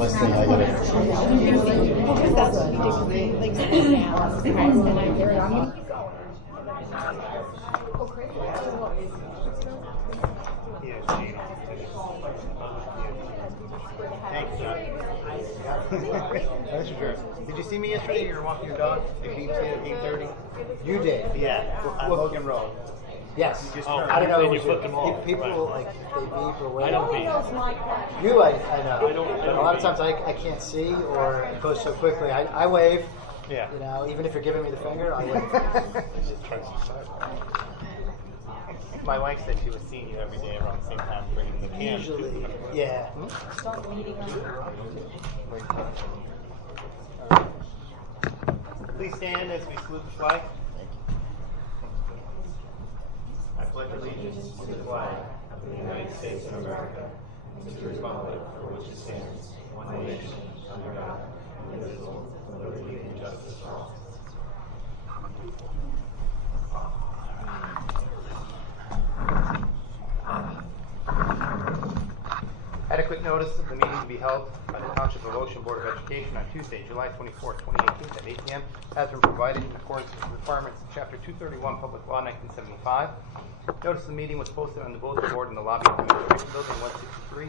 this thing. I got it. Did you see me yesterday? You were walking your dog at Game 8:30? You did? Yeah, on Logan Road. Yes. You just I don't know. you flipped them off. People like they beep or whatever. I don't beep. You, I know. A lot of times I can't see or it goes so quickly. I wave. Yeah. You know, even if you're giving me the finger, I wave. My wife said she was seeing you every day around the same time, bringing the can. Usually, yeah. Please stand as we salute the flag. I pledge allegiance to the flag of the United States of America and to the republic for which it stands, one nation, under God, indivisible, with liberty and justice for all. Adequate notice of the meeting to be held by the Township of Ocean Board of Education on Tuesday, July 24, 2018 at 8 p.m. has been provided in accordance with the requirements of Chapter 231 Public Law 1975. Notice of the meeting was posted on the bulletin board in the lobby of the Administration Building 163,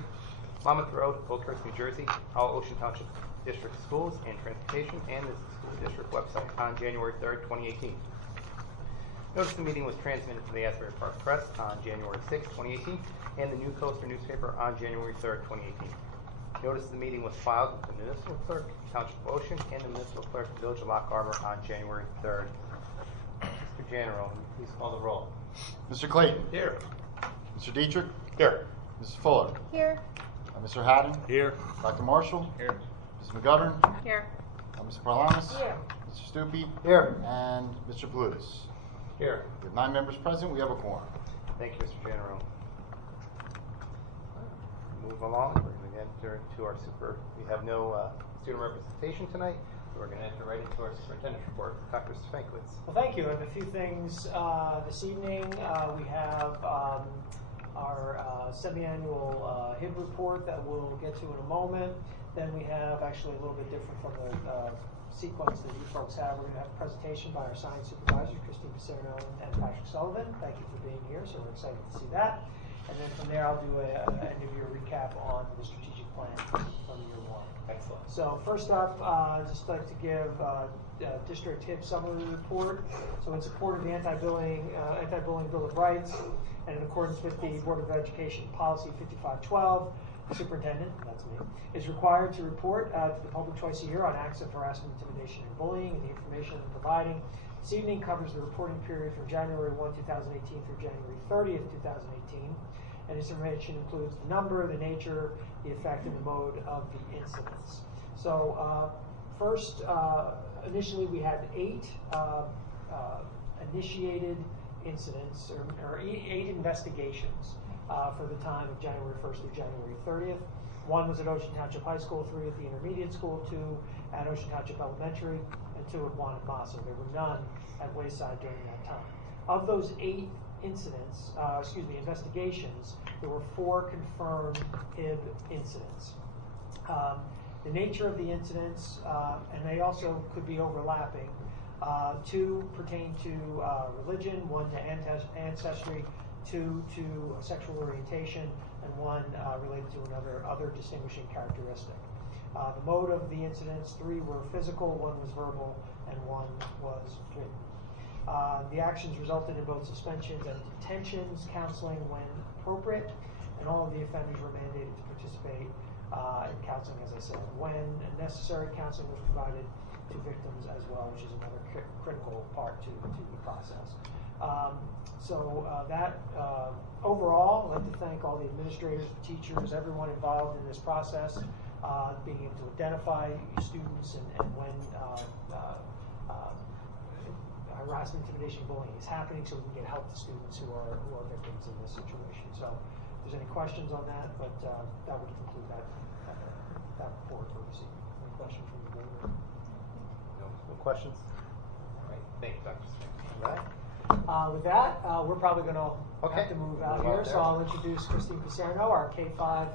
Monmouth Road, Oakhurst, New Jersey, all Ocean Township District schools and transportation, and the school district website on January 3rd, 2018. Notice the meeting was transmitted to the Asbury Park Press on January 6, 2018, and the New Coaster newspaper on January 3rd, 2018. Notice the meeting was filed with the municipal clerk, Township of Ocean, and the municipal clerk, Village of Lock Harbor, on January 3rd. Mr. General, please call the roll. Mr. Clayton. Here. Mr. Dietrich. Here. Mrs. Fuller. Here. Mr. Haddon. Here. Dr. Marshall. Here. Mrs. McGovern. Here. Mr. Parlamas. Here. Mr. Stupi. Here. And Mr. Palutis. Here. With 9 members present, we have a quorum. Thank you, Mr. General. Move along. We're going to enter into our we have no student representation tonight, so we're going to enter right into our superintendent's report. Dr. Stankiewicz. Well, thank you. I have a few things this evening. We have our semi-annual HIB report that we'll get to in a moment. Then we have actually a little bit different from the sequence that you folks have. We're going to have a presentation by our science supervisors, Christine Pacerno and Patrick Sullivan. Thank you for being here, so we're excited to see that. And then from there, I'll do an end-of-year recap on the strategic plan from year one. Excellent. So first up, I'd just like to give District HIB summary report. So in support of the anti-bullying Bill of Rights, and in accordance with the Board of Education Policy 5512, the superintendent, that's me, is required to report to the public twice a year on acts of harassment, intimidation, and bullying, and the information I'm providing this evening covers the reporting period from January 1, 2018 through January 30th, 2018. And this information includes the number, the nature, the effect, and the mode of the incidents. So first, initially we had 8 initiated incidents, or 8 investigations for the time of January 1st through January 30th. 1 was at Ocean Township High School, 3 at the intermediate school, 2 at Ocean Township Elementary, and 2 at Juan and Massa. There were none at Wayside during that time. Of those 8 incidents, investigations, there were 4 confirmed HIB incidents. The nature of the incidents, and they also could be overlapping, 2 pertain to religion, 1 to ancestry, 2 to sexual orientation, and 1 related to other distinguishing characteristic. The mode of the incidents, 3 were physical, 1 was verbal, and 1 was written. The actions resulted in both suspensions and detentions, counseling when appropriate, and all of the offenders were mandated to participate in counseling, as I said. When necessary, counseling was provided to victims as well, which is another critical part to the process. Overall, I'd like to thank all the administrators, teachers, everyone involved in this process, being able to identify students and when harassment, intimidation, bullying is happening, so we can get help to students who are victims in this situation. So, if there's any questions on that, but that would conclude that report for this evening. Any questions from the board? No questions? All right. Thank you, Dr. Smith. All right. With that, we're probably going to have to move out here. So I'll introduce Christine Pacerno, our K-5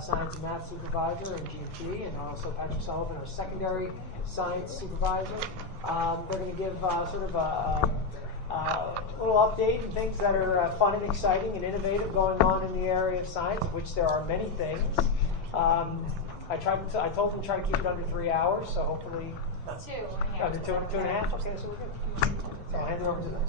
science and math supervisor, and GFG, and also Patrick Sullivan, our secondary science supervisor. They're going to give sort of a little update and things that are fun and exciting and innovative going on in the area of science, of which there are many things. I told them to try to keep it under 3 hours, so hopefully under two and a half. Okay, so we're good. So I'll hand it over to them.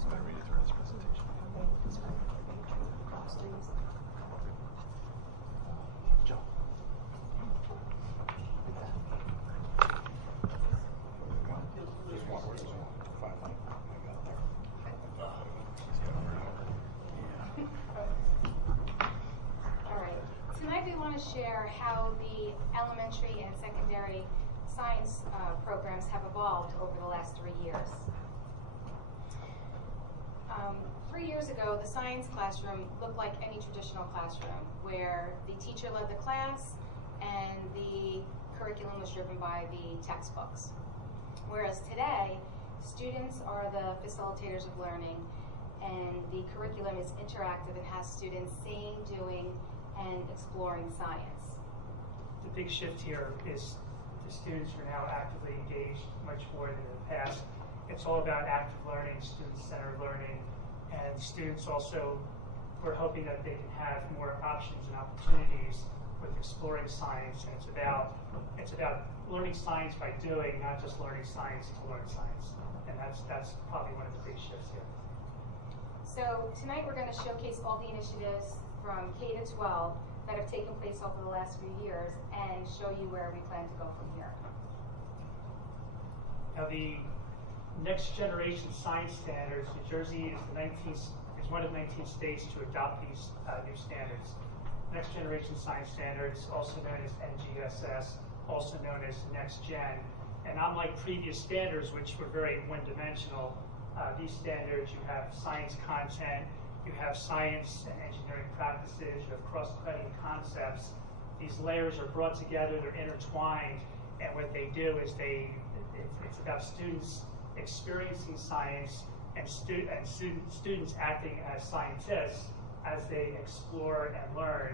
Share how the elementary and secondary science programs have evolved over the last 3 years. 3 years ago, the science classroom looked like any traditional classroom, where the teacher led the class and the curriculum was driven by the textbooks. Whereas today, students are the facilitators of learning, and the curriculum is interactive and has students seeing, doing, and exploring science. The big shift here is the students are now actively engaged much more than in the past. It's all about active learning, student-centered learning, and students also, we're hoping that they can have more options and opportunities with exploring science, and it's about learning science by doing, not just learning science to learn science. And that's probably one of the big shifts here. So tonight we're going to showcase all the initiatives from K to 12 that have taken place over the last few years and show you where we plan to go from here. Now, the next generation science standards, New Jersey is one of 19 states to adopt these new standards. Next generation science standards, also known as NGSS, also known as Next Gen. And unlike previous standards, which were very one-dimensional, these standards, you have science content, you have science and engineering practices, you have cross-cutting concepts. These layers are brought together, they're intertwined, and what they do is it's about students experiencing science and students acting as scientists as they explore and learn.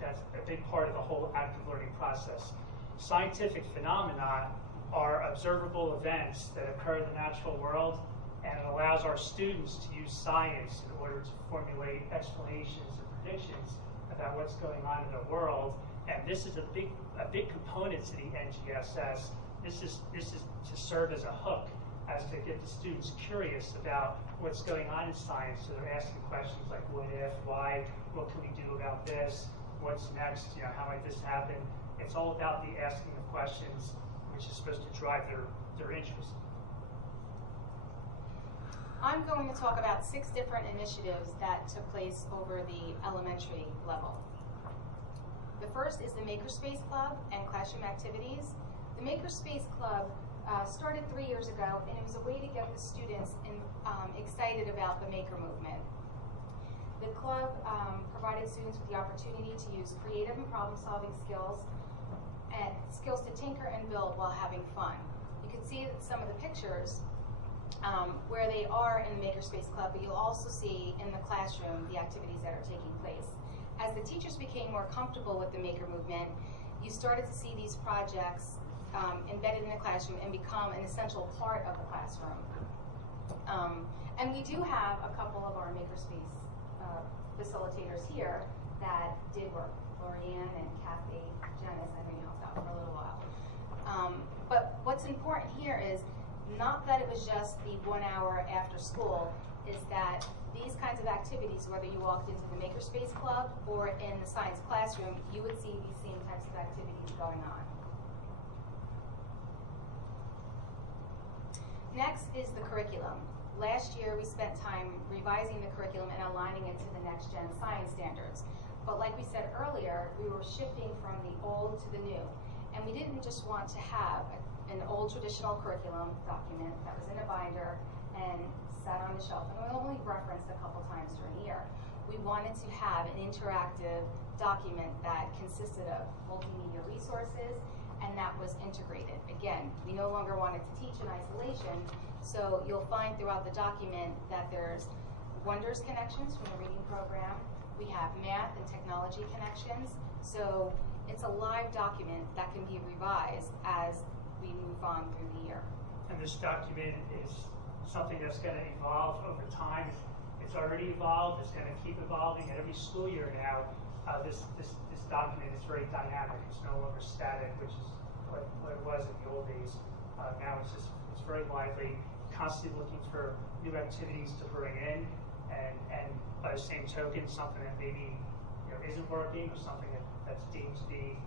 That's a big part of the whole active learning process. Scientific phenomena are observable events that occur in the natural world, and it allows our students to use science in order to formulate explanations and predictions about what's going on in the world. And this is a big component to the NGSS. This is to serve as a hook, as to get the students curious about what's going on in science. So they're asking questions like, what if, why, what can we do about this, what's next, how might this happen? It's all about the asking of questions, which is supposed to drive their interest. I'm going to talk about 6 different initiatives that took place over the elementary level. The first is the Makerspace Club and classroom activities. The Makerspace Club started 3 years ago, and it was a way to get the students excited about the maker movement. The club provided students with the opportunity to use creative and problem-solving skills, and skills to tinker and build while having fun. You can see some of the pictures where they are in the Makerspace Club, but you'll also see in the classroom the activities that are taking place. As the teachers became more comfortable with the maker movement, you started to see these projects embedded in the classroom and become an essential part of the classroom. And we do have a couple of our Makerspace facilitators here that did work. Lorianne and Kathy Janice, I think, helped out for a little while. But what's important here is not that it was just the 1 hour after school, is that these kinds of activities, whether you walked into the Makerspace Club or in the science classroom, you would see these same types of activities going on. Next is the curriculum. Last year we spent time revising the curriculum and aligning it to the Next Gen science standards. But like we said earlier, we were shifting from the old to the new. And we didn't just want to have an old traditional curriculum document that was in a binder and sat on the shelf, and we only referenced a couple times during the year. We wanted to have an interactive document that consisted of multimedia resources and that was integrated. Again, we no longer wanted to teach in isolation, so you'll find throughout the document that there's Wonders connections from the reading program, We have math and technology connections. So it's a live document that can be revised as we move on through the year. And this document is something that's going to evolve over time. It's already evolved. It's going to keep evolving. And every school year now, this document is very dynamic. It's no longer static, which is what it was in the old days. Now it's very lively, constantly looking for new activities to bring in, and by the same token, something that maybe isn't working or something that's deemed to be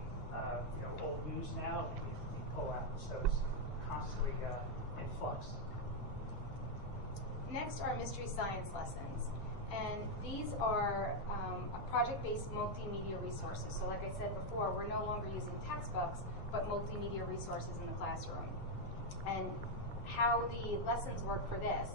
old news now, we pull out. So it's constantly in flux. Next are mystery science lessons. And these are project-based multimedia resources. So like I said before, we're no longer using textbooks, but multimedia resources in the classroom. And how the lessons work for this,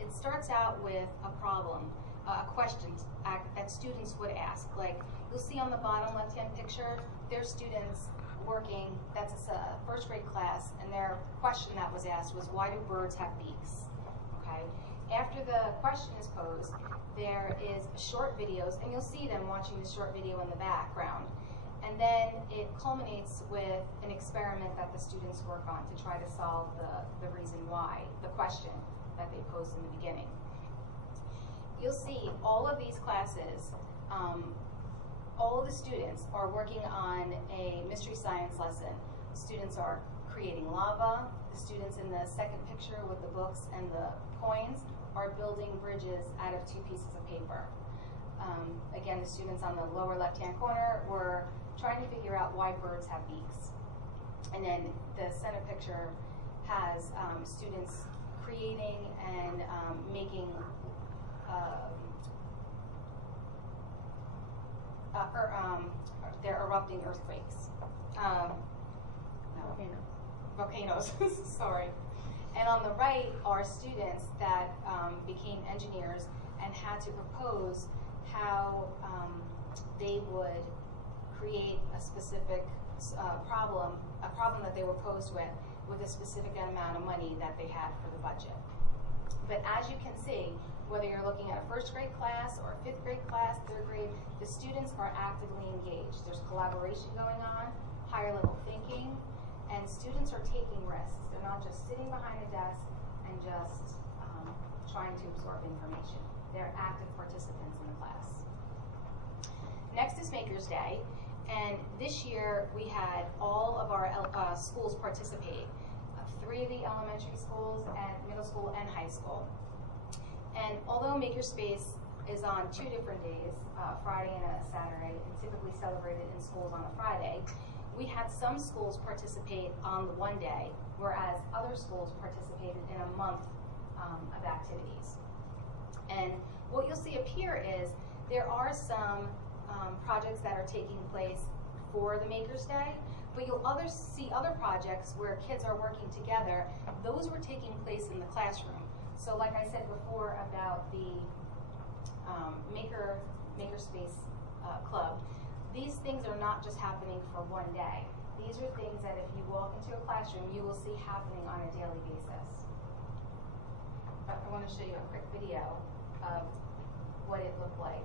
it starts out with a problem, a question that students would ask. Like you'll see on the bottom left-hand picture, there's students working, that's a first grade class, and their question that was asked was, why do birds have beaks? Okay. After the question is posed, there is short videos, and you'll see them watching the short video in the background. And then it culminates with an experiment that the students work on to try to solve the reason why, the question that they posed in the beginning. You'll see all of these classes, all of the students are working on a mystery science lesson. Students are creating lava. The students in the second picture with the books and the coins are building bridges out of 2 pieces of paper. Again, the students on the lower left-hand corner were trying to figure out why birds have beaks. And then the center picture has students creating and making they're erupting earthquakes. Volcanoes, sorry. And on the right are students that became engineers and had to propose how they would create a specific problem that they were posed with a specific amount of money that they had for the budget. But as you can see, whether you're looking at a first grade class or a 5th grade class, 3rd grade, the students are actively engaged. There's collaboration going on, higher level thinking, and students are taking risks. They're not just sitting behind a desk and just trying to absorb information. They're active participants in the class. Next is Maker's Day, and this year we had all of our schools participate, 3 of the elementary schools and middle school and high school. And although Makerspace is on 2 different days, Friday and a Saturday, and typically celebrated in schools on a Friday, we had some schools participate on the 1 day, whereas other schools participated in a month of activities. And what you'll see up here is there are some projects that are taking place for the Maker's Day, but you'll see other projects where kids are working together. Those were taking place in the classroom. So like I said before about the Makerspace Club, these things are not just happening for 1 day. These are things that if you walk into a classroom, you will see happening on a daily basis. But I want to show you a quick video of what it looked like.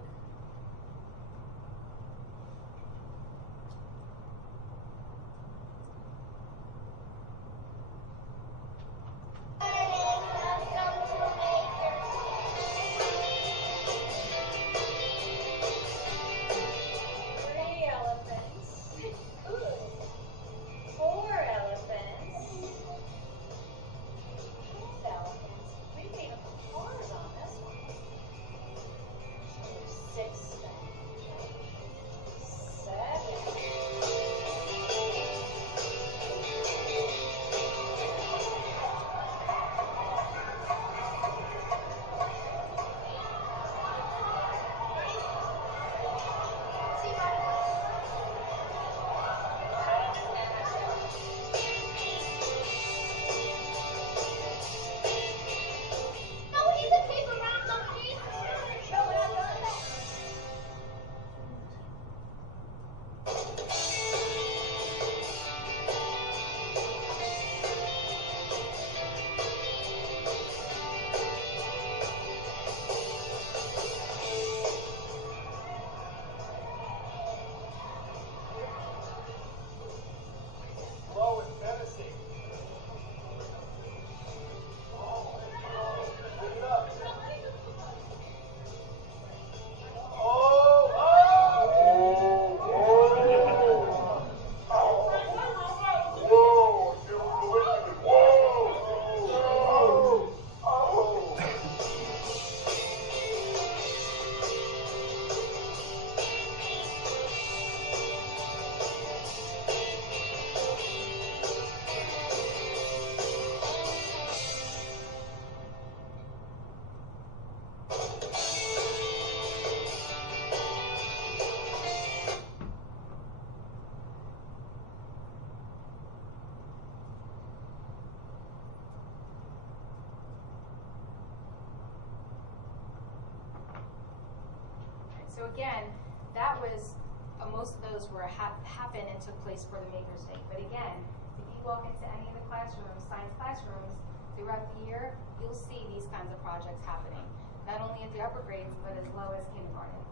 So again, that was, most of those were happened and took place for the Makerspace. But again, if you walk into any of the classrooms, science classrooms, throughout the year, you'll see these kinds of projects happening. Not only at the upper grades, but as low as kindergarten.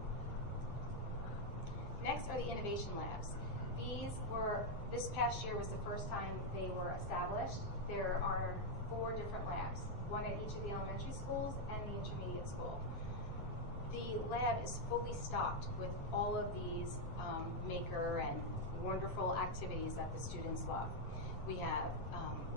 Next are the innovation labs. This past year was the first time they were established. There are 4 different labs, one at each of the elementary schools and the intermediate school. The lab is fully stocked with all of these maker and wonderful activities that the students love. We have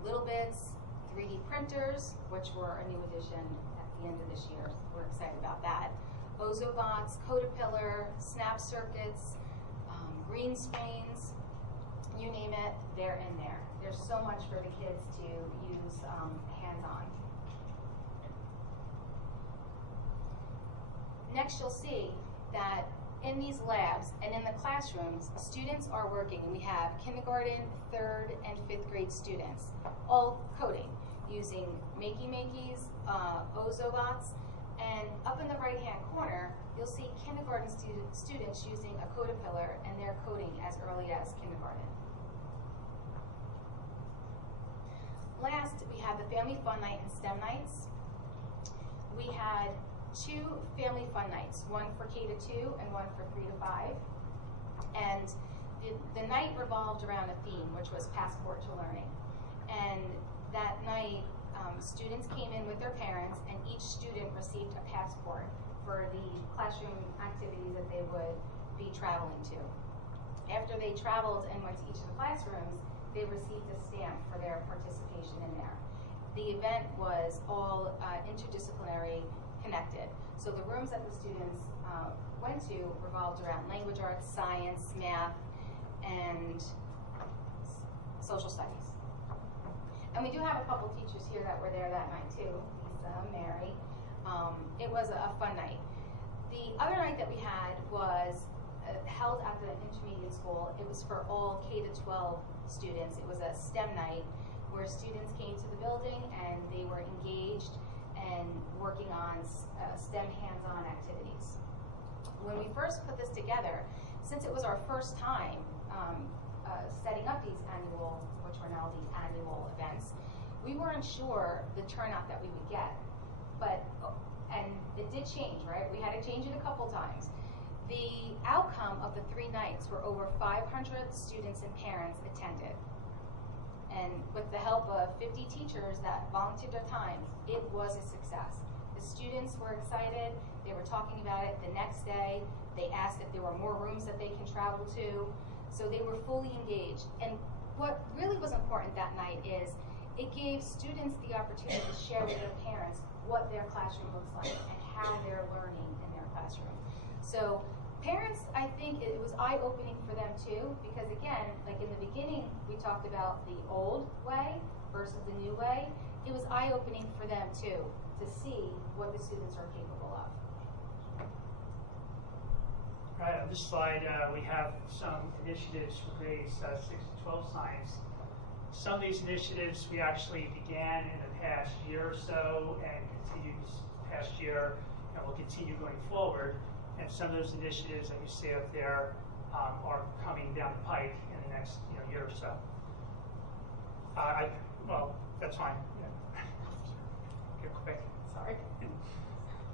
Little Bits, 3D printers, which were a new addition at the end of this year. We're excited about that. Ozobots, Codapillar, Snap Circuits, green screens, you name it, they're in there. There's so much for the kids to use hands-on. Next, you'll see that in these labs and in the classrooms, students are working. We have kindergarten, 3rd, and 5th grade students, all coding, using Makey-Makeys, Ozobots, and up in the right-hand corner, you'll see kindergarten students using a Codapillar, and they're coding as early as kindergarten. Last, we have the Family Fun Night and STEM Nights. We had 2 Family Fun Nights, one for K-2 and one for 3-5. And the night revolved around a theme, which was Passport to Learning. And that night, students came in with their parents, and each student received a passport for the classroom activities that they would be traveling to. After they traveled and went to each of the classrooms, they received a stamp for their participation in there. The event was all interdisciplinary connected. So the rooms that the students went to revolved around language arts, science, math, and social studies. And we do have a couple teachers here that were there that night too, Lisa, Mary. It was a fun night. The other night that we had was held at the intermediate school. It was for all K-12 students. It was a STEM night where students came to the building and they were engaged and working on STEM hands-on activities. When we first put this together, since it was our first time setting up these annual, which are now the annual events, we weren't sure the turnout that we would get. And it did change, right? We had to change it a couple times. The outcome of the 3 nights were over 500 students and parents attended. And with the help of 50 teachers that volunteered their time, it was a success. The students were excited. They were talking about it the next day. They asked if there were more rooms that they can travel to. So they were fully engaged. And what really was important that night is it gave students the opportunity to share with their parents what their classroom looks like and how they're learning in their classroom. So parents, I think it was eye-opening for them too, because again, like in the beginning, we talked about the old way versus the new way. It was eye-opening for them too, to see what the students are capable of. Right, on this slide, we have some initiatives for grades 6 to 12 science. Some of these initiatives we actually began in the past year or so and continued this past year and will continue going forward. And some of those initiatives that you see up there are coming down the pike in the next year or so. Well, that's fine. Yeah. Get quick. Sorry.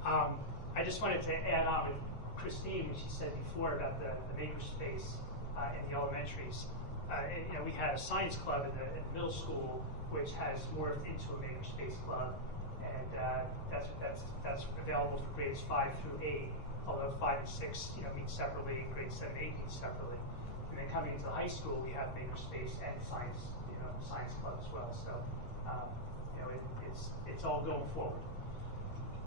I just wanted to add on with Christine, what she said before about the makerspace in the elementaries. We had a science club in the middle school, which has morphed into a makerspace club, and that's available for grades 5 through 8. Although 5 and 6, meet separately, grades 7 and 8 meet separately. And then coming into high school, we have makerspace and science, science club as well. So, it's all going forward.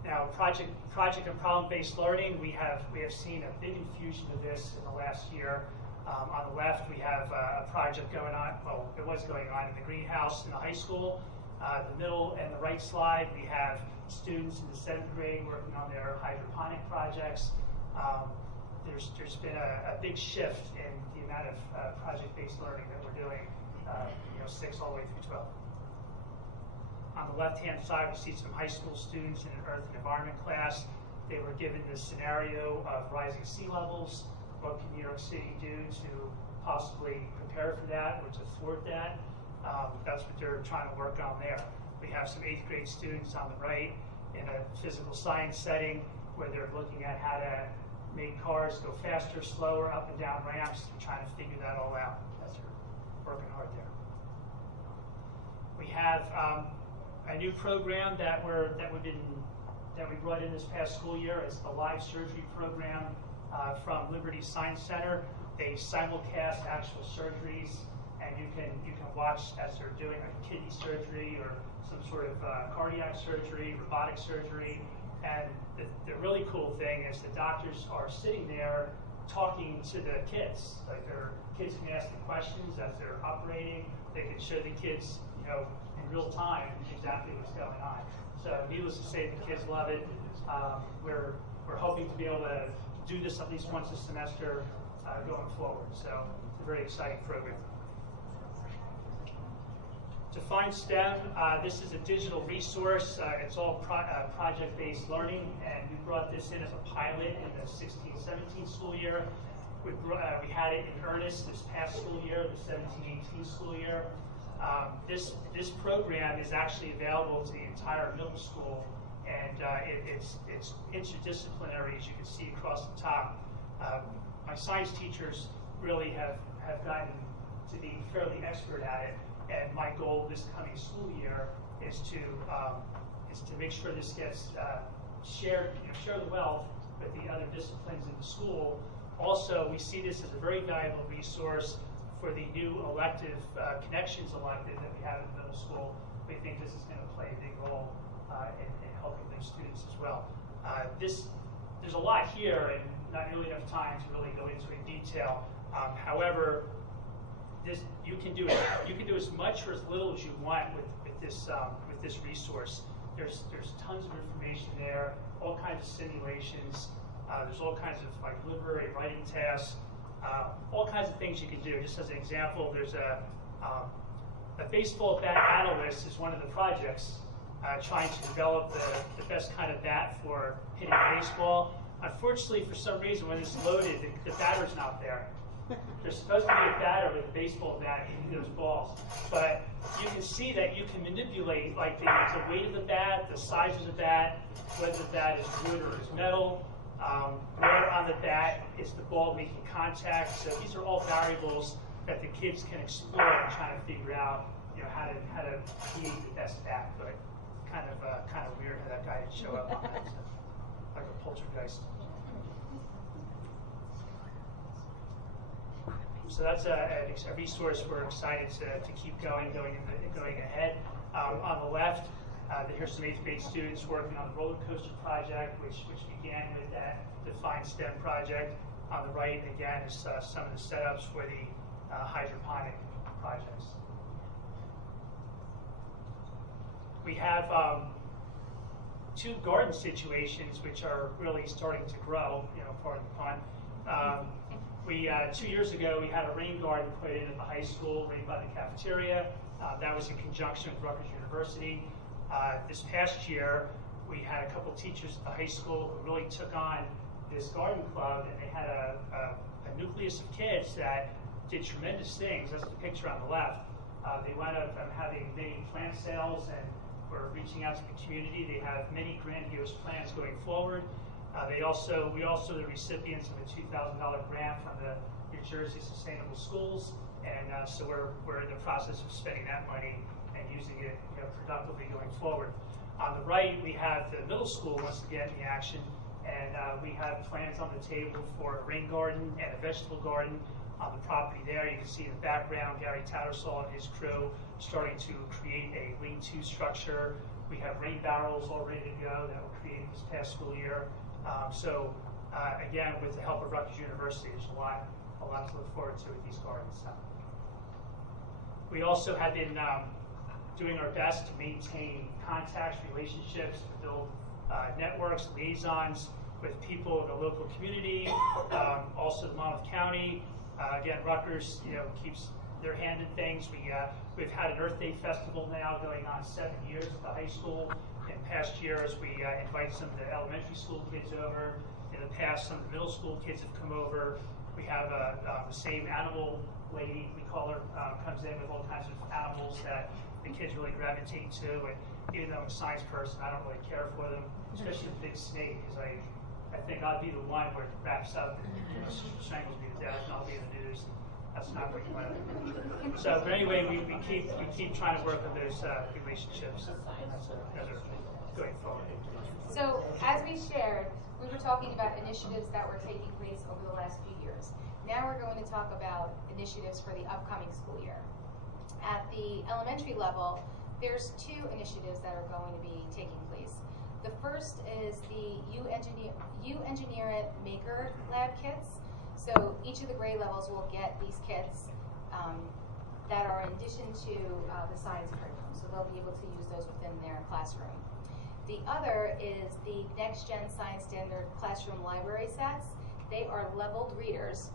Now, project and problem-based learning, we have seen a big infusion of this in the last year. On the left, we have a project going on. Well, it was going on in the greenhouse in the high school. The middle and the right slide, we have students in the 7th grade working on their hydroponic projects. There's been a big shift in the amount of project-based learning that we're doing, 6 all the way through 12. On the left-hand side, we see some high school students in an earth and environment class. They were given the scenario of rising sea levels. What can New York City do to possibly prepare for that or to thwart that? That's what they're trying to work on there. We have some 8th grade students on the right in a physical science setting where they're looking at how to make cars go faster, slower, up and down ramps, and trying to figure that all out as they're working hard there. We have a new program that we brought in this past school year. It's the live surgery program from Liberty Science Center. They simulcast actual surgeries, and you can watch as they're doing a kidney surgery or some sort of cardiac surgery, robotic surgery. And the really cool thing is the doctors are sitting there talking to the kids. Like their kids can ask them questions as they're operating. They can show the kids, in real time exactly what's going on. So needless to say, the kids love it. We're hoping to be able to do this at least once a semester going forward. So it's a very exciting program. Define STEM, this is a digital resource. It's all project-based learning, and we brought this in as a pilot in the 16-17 school year. We had it in earnest this past school year, the 17-18 school year. This program is actually available to the entire middle school, and it's interdisciplinary, as you can see across the top. My science teachers really have gotten to be fairly expert at it. And my goal this coming school year is to make sure this gets share the wealth with the other disciplines in the school. Also, we see this as a very valuable resource for the new elective connections elective that we have in the middle school. We think this is going to play a big role in helping those students as well. There's a lot here, and not really enough time to really go into in detail. However, you can do as much or as little as you want with this resource. There's tons of information there, all kinds of simulations. There's all kinds of like literary writing tasks, all kinds of things you can do. Just as an example, there's a baseball bat analyst is one of the projects trying to develop the best kind of bat for hitting a baseball. Unfortunately, for some reason, when it's loaded, the batter's not there. There's supposed to be a batter with a baseball bat hitting those balls. But you can see that you can manipulate like the weight of the bat, the size of the bat, whether the bat is wood or is metal, where on the bat is the ball making contact. So these are all variables that the kids can explore and try to figure out, how to create the best bat. But kind of weird how that guy didn't show up on that, like a poltergeist. So that's a resource we're excited to keep going ahead. On the left, here's some 8th grade students working on the roller coaster project, which began with that Define STEM project. On the right, again, is some of the setups for the hydroponic projects. We have 2 garden situations which are really starting to grow, pardon the pun. 2 years ago, we had a rain garden put in at the high school, right by the cafeteria. That was in conjunction with Rutgers University. This past year, we had a couple teachers at the high school who really took on this garden club, and they had a nucleus of kids that did tremendous things. That's the picture on the left. They wound up having many plant sales, and we're reaching out to the community. They have many grandiose plans going forward. We also the recipients of a $2,000 grant from the New Jersey Sustainable Schools, and so we're in the process of spending that money and using it productively going forward. On the right, we have the middle school once again in action, and we have plans on the table for a rain garden and a vegetable garden on the property there. You can see in the background Gary Tattersall and his crew starting to create a lean-to structure. We have rain barrels all ready to go that were created this past school year. Again, with the help of Rutgers University, there's a lot to look forward to with these gardens. We also have been doing our best to maintain contacts, relationships, to build networks, liaisons with people in the local community, also the Monmouth County. Again, Rutgers, keeps their hand in things. We've had an Earth Day festival now going on 7 years at the high school. In past years, we invite some of the elementary school kids over. In the past, some of the middle school kids have come over. We have the same animal lady, we call her, comes in with all kinds of animals that the kids really gravitate to. And even though I'm a science person, I don't really care for them, especially the big snake, because I think I'll be the one where it wraps up and strangles me to death, and I'll be in the news. That's not what you want to do. So, but anyway, we keep trying to work on those relationships. As are going forward. So, as we shared, we were talking about initiatives that were taking place over the last few years. Now we're going to talk about initiatives for the upcoming school year. At the elementary level, there's 2 initiatives that are going to be taking place. The first is the You Engineer It Maker Lab kits. So each of the grade levels will get these kits that are in addition to the science curriculum. So they'll be able to use those within their classroom. The other is the Next Gen Science Standard Classroom Library sets. They are leveled readers,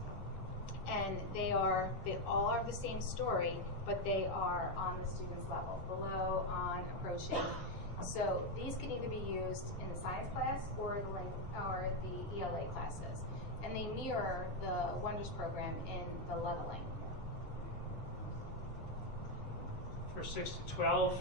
and they all are the same story, but they are on the student's level, below, on, approaching. So these can either be used in the science class or the ELA classes. And they mirror the Wonders program in the leveling. For 6 to 12,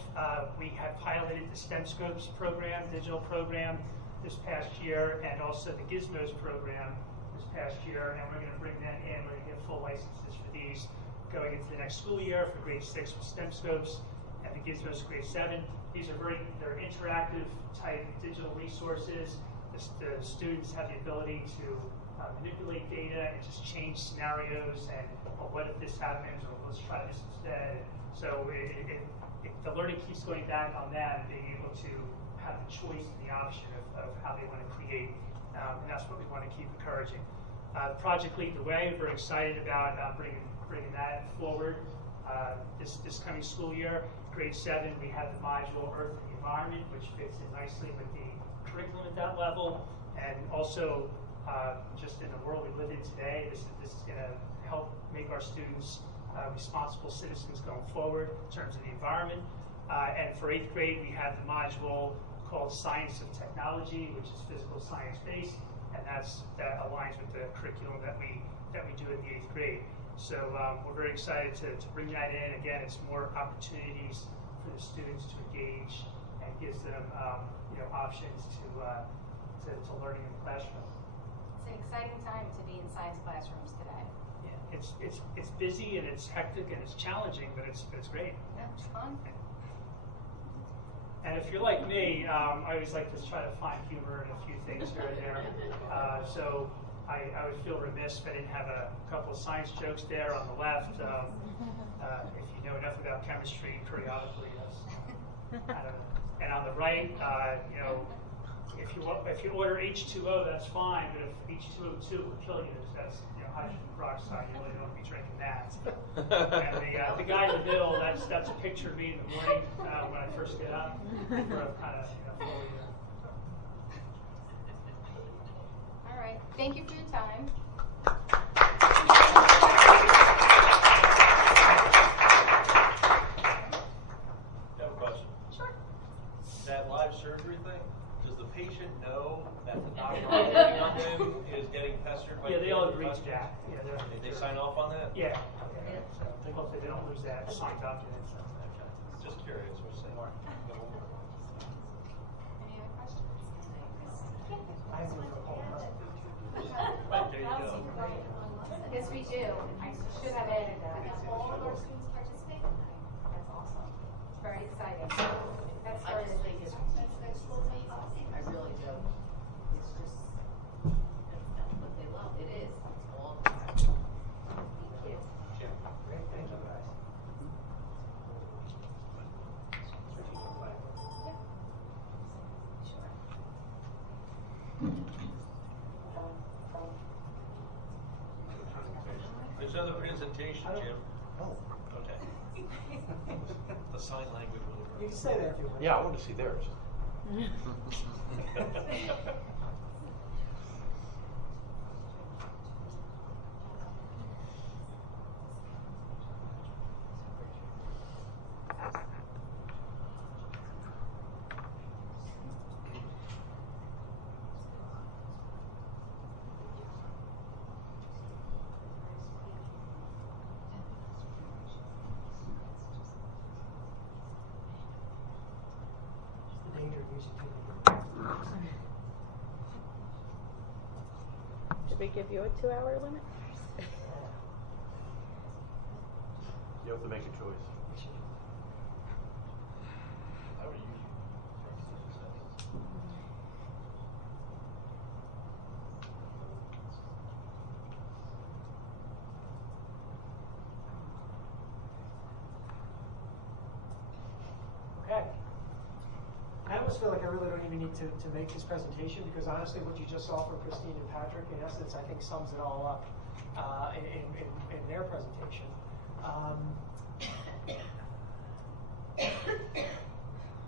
we have piloted the STEM Scopes program, digital program, this past year, and also the Gizmos program this past year. And we're going to bring that in. We're going to get full licenses for these going into the next school year for grade 6 with STEM Scopes and the Gizmos grade 7. These are they're interactive type digital resources. The students have the ability to manipulate data and just change scenarios and, well, what if this happens, or let's try this instead. So the learning keeps going back on them, being able to have the choice and the option of how they want to create, and that's what we want to keep encouraging. Project Lead the Way, we're very excited about bringing that forward this coming school year. Grade 7, we have the module Earth and the Environment, which fits in nicely with the curriculum at that level, and also just in the world we live in today, this is going to help make our students responsible citizens going forward in terms of the environment. And for 8th grade, we have the module called Science of Technology, which is physical science based, and that aligns with the curriculum that we do in the 8th grade. So we're very excited to bring that in. Again, it's more opportunities for the students to engage and gives them options to learning in the classroom. It's an exciting time to be in science classrooms today. Yeah, it's busy and it's hectic and it's challenging, but it's great. Yeah, it's fun. And if you're like me, I always like to try to find humor in a few things here and there. So I would feel remiss if I didn't have a couple of science jokes there on the left. If you know enough about chemistry, periodically, yes. And on the right, if you order H2O, that's fine. But if H2O2 will kill you, that's hydrogen peroxide. You really don't want to be drinking that. And the guy in the middle, that's a picture of me in the morning when I first get up. All right. Thank you for your time. I have a question. Sure. That live surgery thing, does the patient know that the doctor working on them is getting pestered by They all agree to that. Yeah, Did they sign off on that? Yeah. So hopefully they don't lose that signed document. So. Okay. Just curious. What's that? Any other questions? Right, there you go. Yes, we do. I should have added that. All of our students participate? That's awesome. It's very exciting. That's I just think it's amazing. I really do. It's just, that's what they love. It is. It's all. Thank you. Great. Thank you, guys. There's another presentation, Jim. Oh. Okay. The sign language will work. You can stay there if you want. Yeah, I want to see theirs. using to make it. Should we give you a 2-hour limit? You have to make a choice. How are you? Okay. I almost feel like I really don't even need to make this presentation because honestly what you just saw from Christine and Patrick in essence I think sums it all up in their presentation.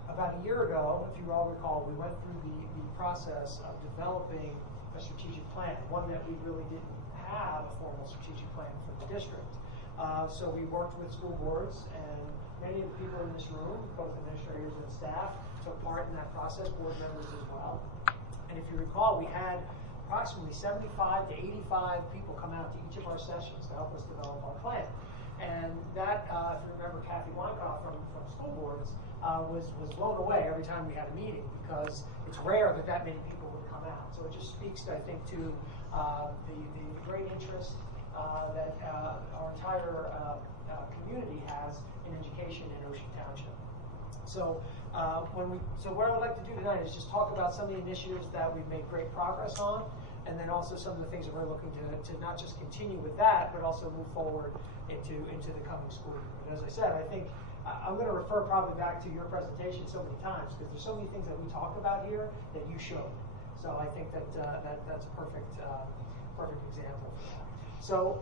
About a year ago, if you all recall, we went through the process of developing a strategic plan, one that we really didn't have a formal strategic plan for the district. So we worked with school boards and many of the people in this room, both administrators and staff, took part in that process, board members as well. And if you recall, we had approximately 75 to 85 people come out to each of our sessions to help us develop our plan. And that, if you remember Kathy Weinkoff from school boards, was blown away every time we had a meeting because it's rare that many people would come out. So it just speaks, I think, to the great interest that our entire community has in education in Ocean Township. So what I would like to do tonight is just talk about some of the initiatives that we've made great progress on, and then also some of the things that we're looking to not just continue with that, but also move forward into the coming school year. And as I said, I think I'm going to refer probably back to your presentation so many times because there's so many things that we talk about here that you showed. So I think that's a perfect example for that. So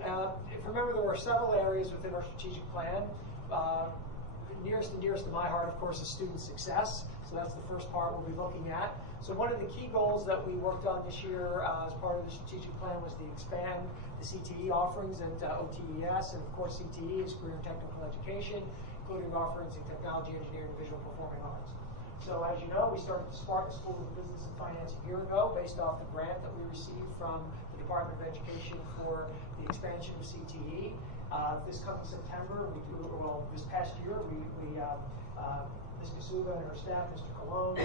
if you remember, there were several areas within our strategic plan. Nearest to my heart, of course, is student success. So that's the first part we'll be looking at. So one of the key goals that we worked on this year as part of the strategic plan was to expand the CTE offerings at OTES, and of course CTE is career and technical education, including offerings in technology, engineering, and visual performing arts. So as you know, we started the Spartan School of Business and Finance a year ago based off the grant that we received from the Department of Education for the expansion of CTE. This coming September, this past year, Ms. Kasuba and her staff, Mr. Colon,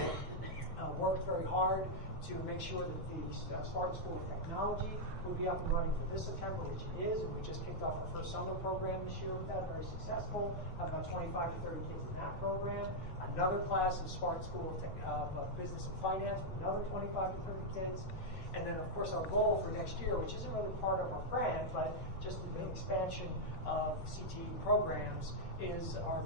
worked very hard to make sure that the Spartan School of Technology would be up and running for this September, which it is, and we just kicked off our first summer program this year with that, very successful. Have about 25 to 30 kids in that program. Another class in Spartan School of Business and Finance with another 25 to 30 kids. And then, of course, our goal for next year, which isn't really part of our grant, but just the expansion of CTE programs, is our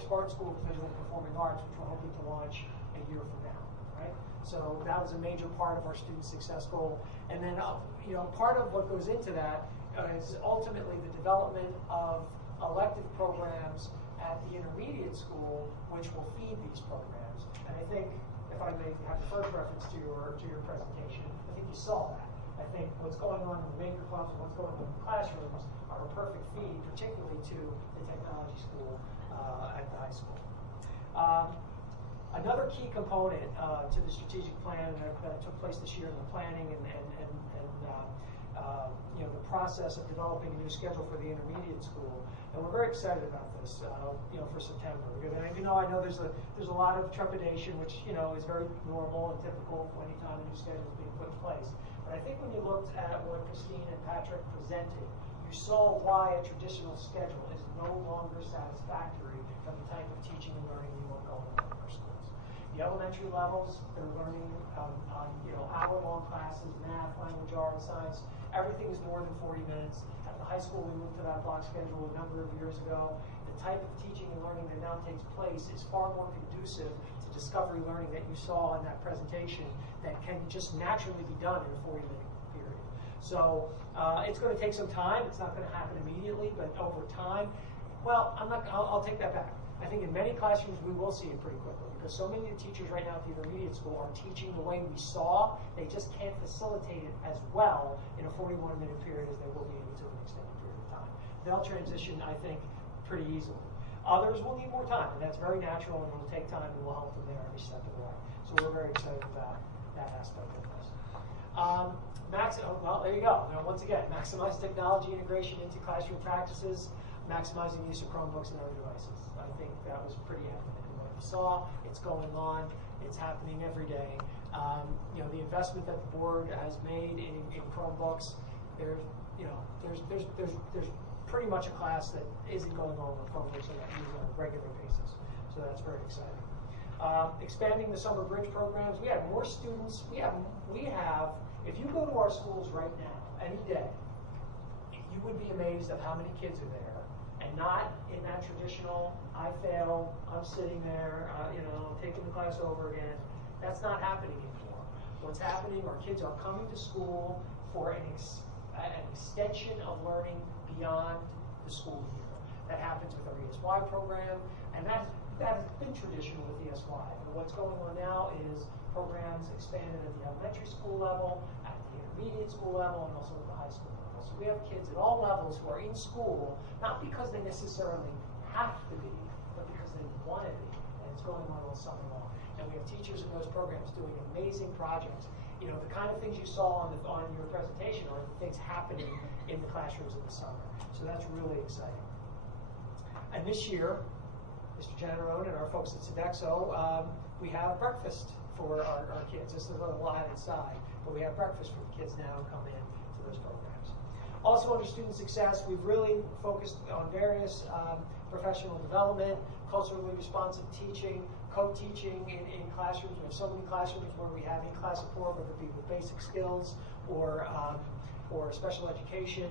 Spartan School of Visual Performing Arts, which we're hoping to launch a year from now. Right? So that was a major part of our student success goal. And then, part of what goes into that is ultimately the development of elective programs at the intermediate school, which will feed these programs. And I think, if I may have the first reference to your presentation, I think you saw that. I think what's going on in the maker clubs and what's going on in the classrooms are a perfect feed, particularly to the technology school at the high school. Another key component to the strategic plan that took place this year in the planning and the process of developing a new schedule for the intermediate school, and we're very excited about this, for September. Because I know there's a lot of trepidation, which is very normal and typical for any time a new schedule is being put in place. But I think when you looked at what Christine and Patrick presented, you saw why a traditional schedule is no longer satisfactory for the type of teaching and learning we want going on in our schools. The elementary levels, they're learning on hour-long classes, math, language, art, science. Everything is more than 40 minutes. At the high school, we moved to that block schedule a number of years ago. The type of teaching and learning that now takes place is far more conducive to discovery learning that you saw in that presentation that can just naturally be done in a 40-minute period. So it's going to take some time. It's not going to happen immediately, but over time, I'll take that back. I think in many classrooms we will see it pretty quickly because so many of the teachers right now at the intermediate school are teaching the way we saw. They just can't facilitate it as well in a 41-minute period as they will be able to in an extended period of time. They'll transition, I think, pretty easily. Others will need more time, and that's very natural, and it will take time, and we'll help them there every step of the way. So we're very excited about that aspect of this. Well, there you go. Now, once again, maximize technology integration into classroom practices, maximizing use of Chromebooks and other devices. I think that was pretty evident in what you saw. It's going on It's happening every day. You know, the investment that the board has made in Chromebooks, there's pretty much a class that isn't going on with Chromebooks on a regular basis. So that's very exciting. Expanding the summer bridge programs, we have more students. We have. If you go to our schools right now, any day, you would be amazed of how many kids are there, and not in that traditional, I failed, I'm sitting there, you know, taking the class over again. That's not happening anymore. What's happening are kids are coming to school for an extension of learning beyond the school year. That happens with our ESY program, and that has been traditional with ESY. And what's going on now is programs expanded at the elementary school level, at the intermediate school level, and also at the high school level. So we have kids at all levels who are in school, not because they necessarily have to be, but because they want to be. And it's going on all summer long. And we have teachers in those programs doing amazing projects. You know, the kind of things you saw on your presentation are the things happening in the classrooms in the summer. So that's really exciting. And this year, Mr. Generone and our folks at Sodexo, we have breakfast for our kids. This is a little added side, but we have breakfast for the kids now who come in to those programs. Also under student success, we've really focused on various professional development, culturally responsive teaching, co-teaching in classrooms. We have so many classrooms where we have in-class support, whether it be with basic skills or special education,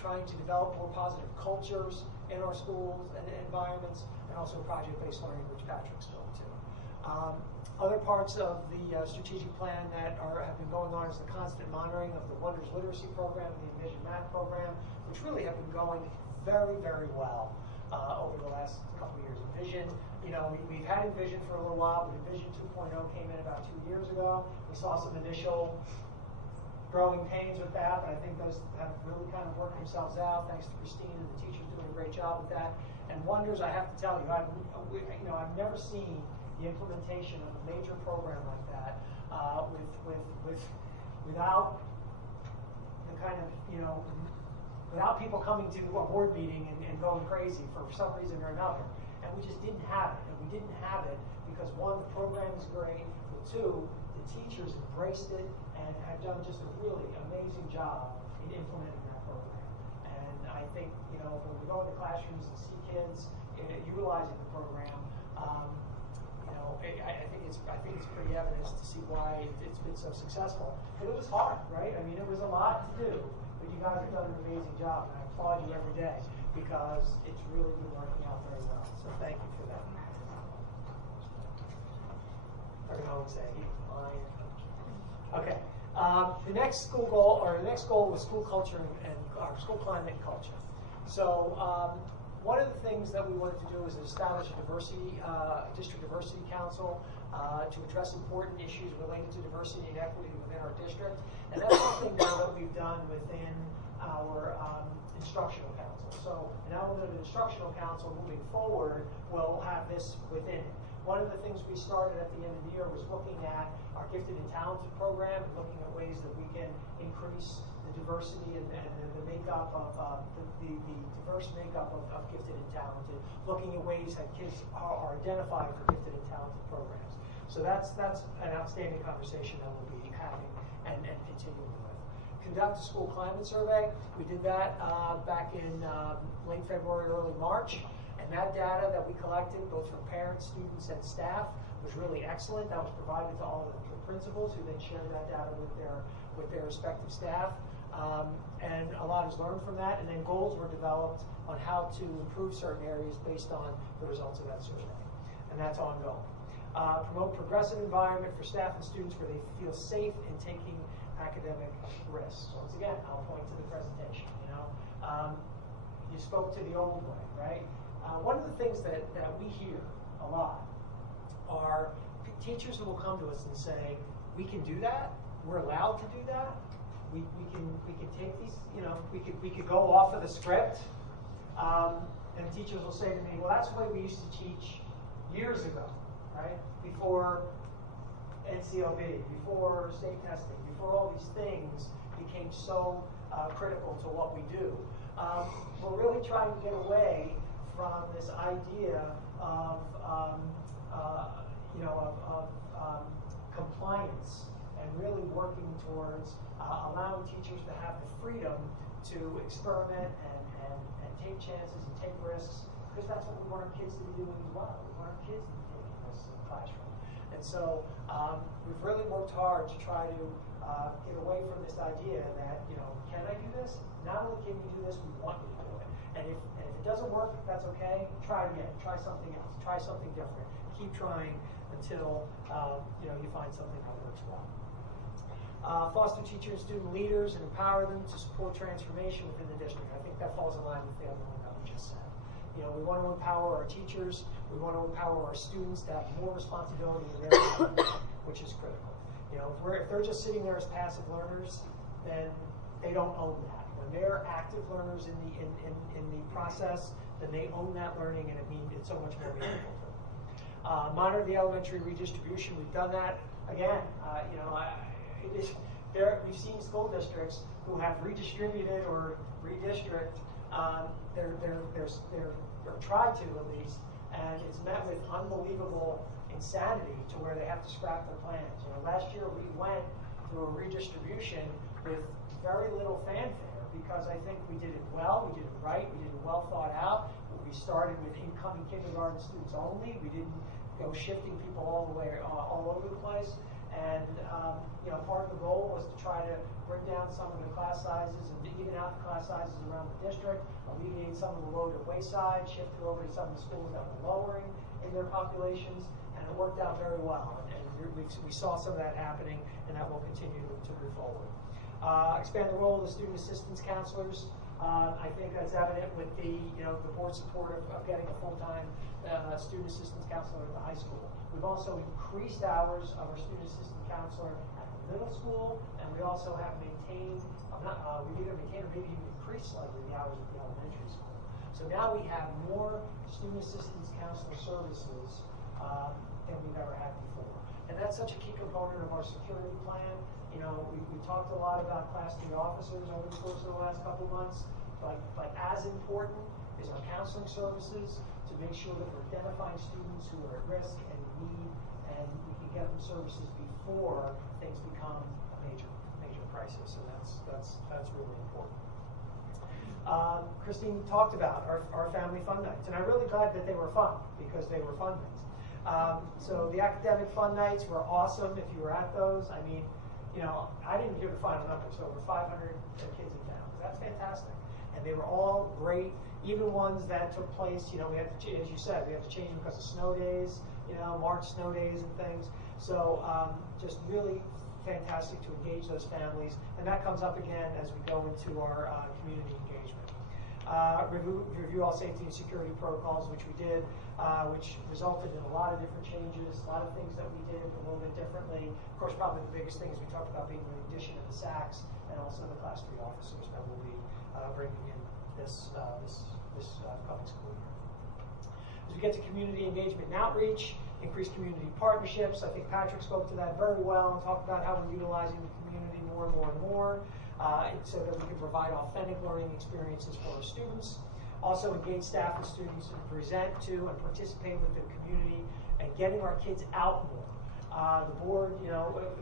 trying to develop more positive cultures in our schools and environments, and also project-based learning, which Patrick spoke to. Other parts of the strategic plan that have been going on is the constant monitoring of the Wonders Literacy Program and the Envision Math Program, which really have been going very, very well over the last couple of years. Envision, you know, we've had Envision for a little while, but Envision 2.0 came in about 2 years ago. We saw some initial growing pains with that, but I think those have really kind of worked themselves out, thanks to Christine and the teachers doing a great job with that. And Wonders, I have to tell you, I've never seen the implementation of a major program like that without the kind of, you know, without people coming to a board meeting and going crazy for some reason or another. And we just didn't have it. And we didn't have it because, one, the program is great, but two, the teachers embraced it and have done just a really amazing job in implementing that program. And I think, you know, when we go into classrooms and see kids utilizing the program, you know, I think it's pretty evident to see why it's been so successful. And it was hard, right? I mean, it was a lot to do, but you guys have done an amazing job, and I applaud you every day because it's really been working out very well. So thank you for that. I can always say, okay. The next school goal, or the next goal was school culture and school climate and culture. So one of the things that we wanted to do is establish a district diversity council to address important issues related to diversity and equity within our district. And that's something now that we've done within our instructional council. So an element of the instructional council moving forward will have this within it. One of the things we started at the end of the year was looking at our gifted and talented program and looking at ways that we can increase the diversity and the makeup of the diverse makeup of gifted and talented, looking at ways that kids are identified for gifted and talented programs. So that's an outstanding conversation that we'll be having and continuing with. Conduct a school climate survey. We did that back in late February, early March. And that data that we collected, both from parents, students, and staff, was really excellent. That was provided to all of the principals, who then shared that data with their respective staff. And a lot is learned from that. And then goals were developed on how to improve certain areas based on the results of that survey. And that's ongoing. Promote progressive environment for staff and students where they feel safe in taking academic risks. Once again, I'll point to the presentation. You know, you spoke to the old way, right? One of the things that we hear a lot are teachers who will come to us and say, "We can do that. We're allowed to do that. We can take these. You know, we could go off of the script." And teachers will say to me, "Well, that's the way we used to teach years ago, right? Before NCOB, before state testing, before all these things became so critical to what we do." We're really trying to get away from this idea of compliance and really working towards allowing teachers to have the freedom to experiment and take chances and take risks, because that's what we want our kids to be doing as well. We want our kids to be taking risks in the classroom. And so we've really worked hard to try to get away from this idea that, can I do this? Not only can you do this, we want you to do it. And if it doesn't work, that's okay. Try again. Try something else. Try something different. Keep trying until you find something that works well. Foster teacher and student leaders and empower them to support transformation within the district. I think that falls in line with the other one that we just said. We want to empower our teachers. We want to empower our students to have more responsibility in their lives, which is critical. If they're just sitting there as passive learners, then they don't own that. When they're active learners in the process, then they own that learning, and it's so much more meaningful to them. Monitor the elementary redistribution. We've done that again. We've seen school districts who have redistributed or redistrict. They're tried to at least, and it's met with unbelievable insanity to where they have to scrap their plans. Last year we went through a redistribution with very little fanfare because I think we did it well, we did it right, we did it well thought out. We started with incoming kindergarten students only. We didn't go shifting people all over the place. And part of the goal was to try to bring down some of the class sizes and even out the class sizes around the district, alleviate some of the load at Wayside, shift it over to some of the schools that were lowering in their populations, and it worked out very well. And we saw some of that happening, and that will continue to move forward. Expand the role of the student assistance counselors. I think that's evident with the board support of getting a full-time student assistance counselor at the high school. We've also increased hours of our student assistant counselor at the middle school, and we also have maintained, we've either maintained or maybe even increased slightly the hours at the elementary school. So now we have more student assistance counselor services than we've ever had before. And that's such a key component of our security plan. We talked a lot about Class 3 officers over the course of the last couple of months, but as important is our counseling services to make sure that we're identifying students who are at risk and in need, and we can get them services before things become a major crisis. And that's really important. Christine talked about our family fun nights, and I'm really glad that they were fun because they were fun nights. So the academic fun nights were awesome. If you were at those, I didn't hear the final numbers, so over 500 kids in town. That's fantastic. And they were all great, even ones that took place, we had to, as you said, we had to change them because of snow days, March snow days and things. So just really fantastic to engage those families. And that comes up again as we go into our community engagement. Review all safety and security protocols, which we did, which resulted in a lot of different changes, a lot of things that we did a little bit differently. Of course, probably the biggest thing is we talked about being the addition of the SACs and also the Class 3 officers that will be bringing in this coming school year. As we get to community engagement and outreach, increased community partnerships. I think Patrick spoke to that very well and talked about how we're utilizing the community more and more and more. So that we can provide authentic learning experiences for our students. Also engage staff and students to present to and participate with the community and getting our kids out more. The board,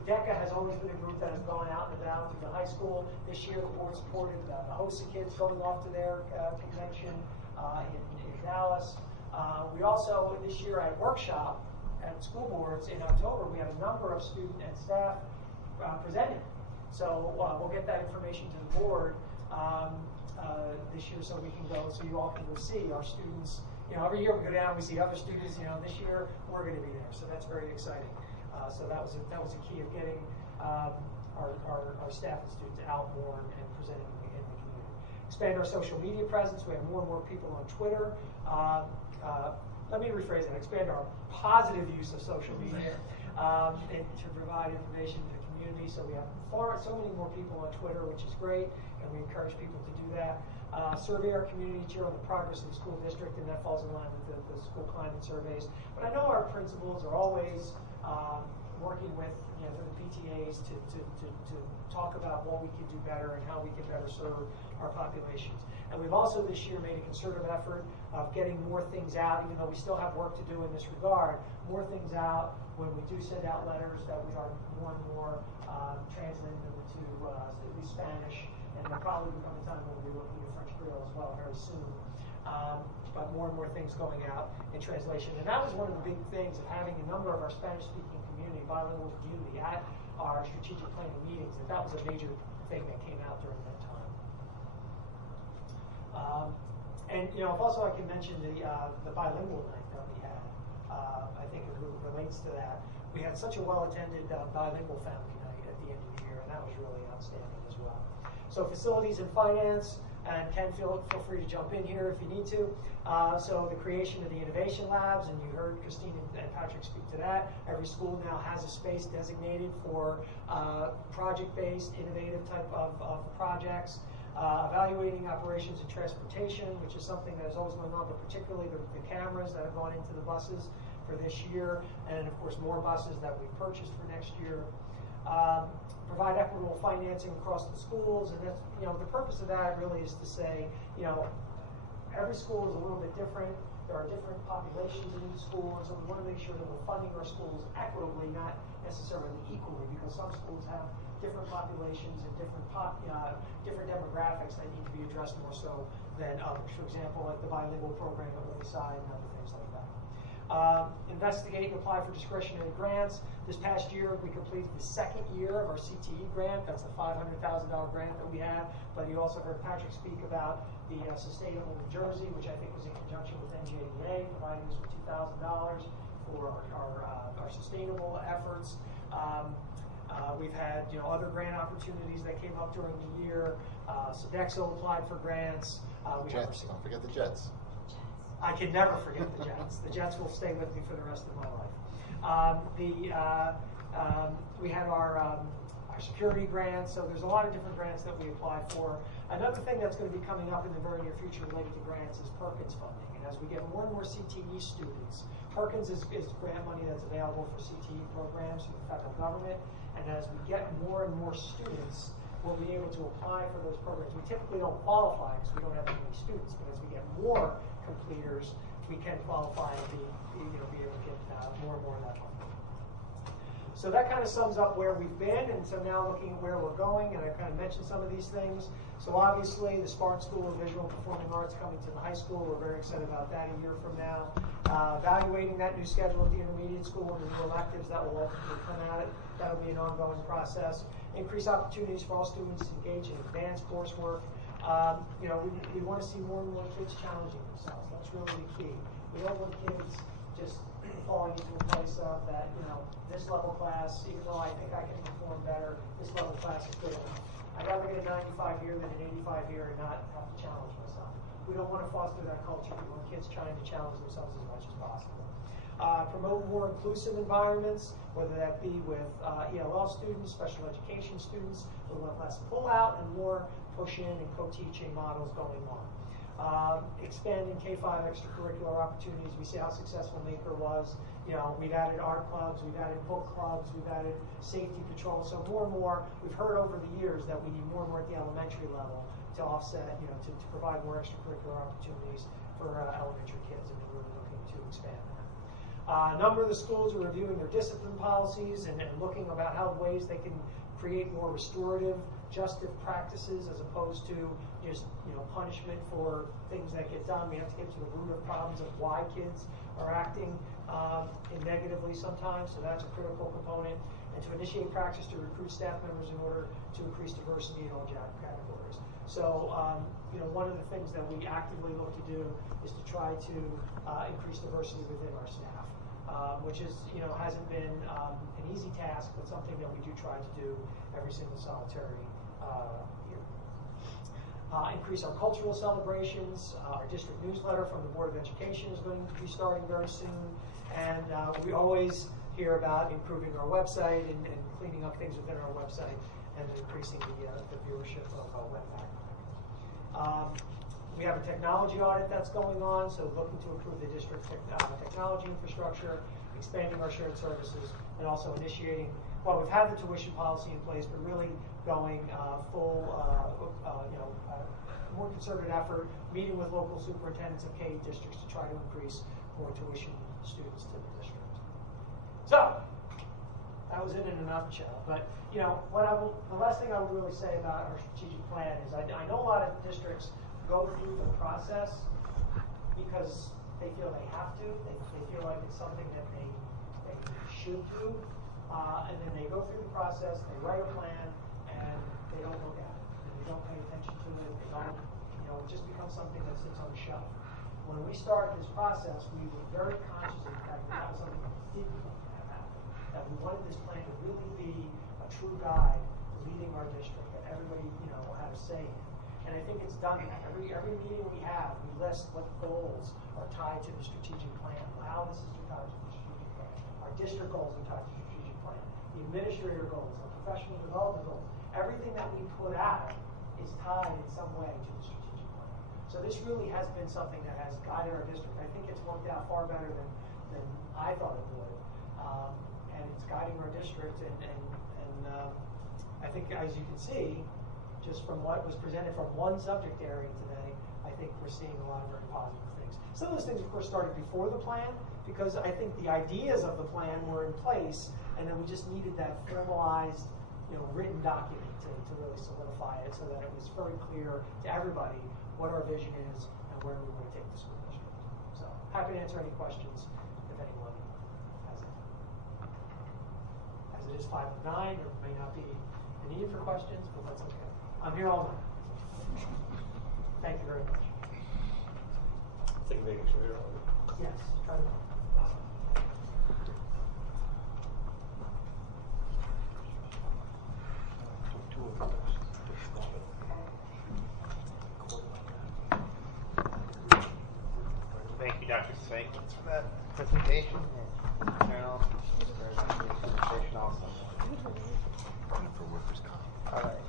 DECA has always been a group that has gone out and about to the high school. This year the board supported the host of kids going off to their convention in Dallas. We also, this year at workshop at school boards in October, we have a number of student and staff presenting. So we'll get that information to the board this year so we can go, so you all can go see our students. Every year we go down, we see other students. This year we're going to be there, so that's very exciting. So that was a key of getting our staff and students out more and presenting in the community. Expand our social media presence. We have more and more people on Twitter. Let me rephrase that. Expand our positive use of social media and to provide information to the community. So we have so many more people on Twitter, which is great, and we encourage people to do that. Survey our community each year on the progress of the school district, and that falls in line with the school climate surveys. But I know our principals are always working with the PTAs to talk about what we can do better and how we can better serve our populations. And we've also this year made a concerted effort of getting more things out, even though we still have work to do in this regard, more things out when we do send out letters, that we are more and more translating them into at least Spanish, and there'll probably become a time when we'll be looking at French Creole as well very soon. But more and more things going out in translation. And that was one of the big things of having a number of our Spanish-speaking community, bilingual community at our strategic planning meetings, that was a major thing that came out during that time. And also I can mention the bilingual night that we had. I think it relates to that. We had such a well-attended bilingual family night at the end of the year, and that was really outstanding as well. So facilities and finance, and Ken, feel free to jump in here if you need to. So the creation of the innovation labs, and you heard Christine and Patrick speak to that. Every school now has a space designated for project-based, innovative type of projects. Evaluating operations and transportation, which is something that is always going on, but particularly the cameras that have gone into the buses for this year, and of course more buses that we purchased for next year. Provide equitable financing across the schools, and that's, the purpose of that really is to say, every school is a little bit different. There are different populations in each school, and so we want to make sure that we're funding our schools equitably, not necessarily equally, because some schools have different populations and different demographics that need to be addressed more so than others. For example, like the bilingual program at Willyside and other things like that. Investigate and apply for discretionary grants. This past year, we completed the second year of our CTE grant. That's the $500,000 grant that we have. But you also heard Patrick speak about the Sustainable New Jersey, which I think was in conjunction with NJDA, providing us with $2,000 for our sustainable efforts. We've had other grant opportunities that came up during the year. Sodexo applied for grants. Jets, don't forget the Jets. I can never forget the Jets. The Jets will stay with me for the rest of my life. We had our security grants, so there's a lot of different grants that we apply for. Another thing that's going to be coming up in the very near future related to grants is Perkins funding. And as we get more and more CTE students, Perkins is grant money that's available for CTE programs from the federal government. And as we get more and more students, we'll be able to apply for those programs. We typically don't qualify because we don't have that many students, but as we get more completers, we can qualify and be able to get more and more of that money. So that kind of sums up where we've been, and so now looking at where we're going, and I kind of mentioned some of these things. So obviously, the Spartan School of Visual and Performing Arts coming to the high school. We're very excited about that a year from now. Evaluating that new schedule at the intermediate school and the new electives that will ultimately come at it. That'll be an ongoing process. Increase opportunities for all students to engage in advanced coursework. We want to see more and more kids challenging themselves. That's really the key. We don't want kids just falling into a place of that, this level class, even though I think I can perform better, this level class is good enough. I'd rather get a 95 here than an 85 here and not have to challenge myself. We don't want to foster that culture. We want kids trying to challenge themselves as much as possible. Promote more inclusive environments, whether that be with ELL students, special education students, with less pull-out and more push-in and co-teaching models going on. Expanding K-5 extracurricular opportunities. We see how successful Maker was. We've added art clubs, we've added book clubs, we've added safety patrol. So more and more, we've heard over the years that we need more and more at the elementary level to offset, to provide more extracurricular opportunities for elementary kids, and we're really looking to expand that. A number of the schools are reviewing their discipline policies and looking about how ways they can create more restorative, justice practices as opposed to just punishment for things that get done. We have to get to the root of problems of why kids are acting negatively sometimes, so that's a critical component. And to initiate practice to recruit staff members in order to increase diversity in all categories. So, one of the things that we actively look to do is to try to increase diversity within our staff, which is, hasn't been an easy task, but something that we do try to do every single solitary year. Increase our cultural celebrations. Our district newsletter from the Board of Education is going to be starting very soon. And we always hear about improving our website and cleaning up things within our website and increasing the viewership of web background. We have a technology audit that's going on, so looking to improve the district technology infrastructure, expanding our shared services, and also initiating, well, we've had the tuition policy in place, but really going full, more concerted effort, meeting with local superintendents of K districts to try to increase more tuition students to the district. So, that was it in a nutshell. But, the last thing I would really say about our strategic plan is I know a lot of districts go through the process because they feel they have to. They feel like it's something that they should do. And then they go through the process, they write a plan, and they don't look at it. And they don't pay attention to it. They don't, it just becomes something that sits on the shelf. When we started this process, we were very conscious of the fact that was something that didn't want to happen. That we wanted this plan to really be a true guide leading our district, that everybody, had a say in. And I think it's done that. Every meeting we have, we list what goals are tied to the strategic plan, how this is tied to the strategic plan. Our district goals are tied to the strategic plan. The administrator goals, the professional development goals, everything that we put out is tied in some way to the strategic plan. So this really has been something that has guided our district. I think it's worked out far better than I thought it would. And it's guiding our district, and I think, as you can see, just from what was presented from one subject area today, I think we're seeing a lot of very positive things. Some of those things, of course, started before the plan, because I think the ideas of the plan were in place, and then we just needed that formalized, written document to really solidify it, so that it was very clear to everybody what our vision is and where we want to take the school district. So, happy to answer any questions if anyone has any. As it is 5:09, there may not be a need for questions, but that's okay. I'm here all night. Thank you very much. Take a picture here. Yes, try to. Thank you, Dr. Spank, for that presentation. And Carol, very much for your presentation also. For workers' comp. All right.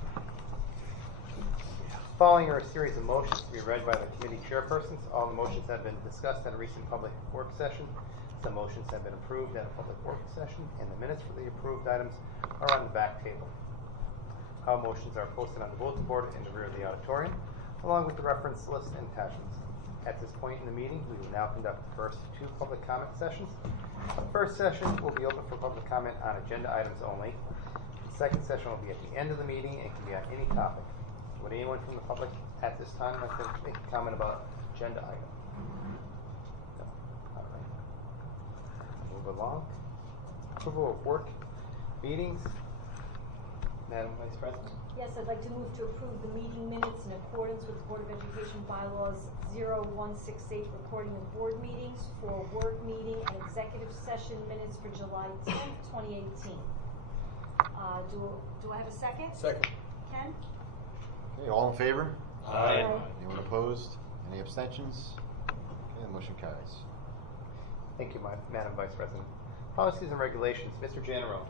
Following are a series of motions to be read by the committee chairpersons. All the motions have been discussed at a recent public work session. Some motions have been approved at a public work session, and the minutes for the approved items are on the back table. All motions are posted on the bulletin board in the rear of the auditorium, along with the reference list and attachments. At this point in the meeting, we will now conduct the first two public comment sessions. The first session will be open for public comment on agenda items only. The second session will be at the end of the meeting and can be on any topic. Would anyone from the public at this time like to make a comment about agenda item? No. All right. Move along. Approval of work meetings. Madam Vice President. Yes, I'd like to move to approve the meeting minutes in accordance with the Board of Education bylaws 0168, recording of board meetings for work meeting and executive session minutes for July 10th, 2018. Do I have a second? Second. Ken? Okay, all in favor? Aye. Anyone opposed? Any abstentions? Okay, the motion carries. Thank you, Madam Vice President. Policies and regulations. Mr. Janaro.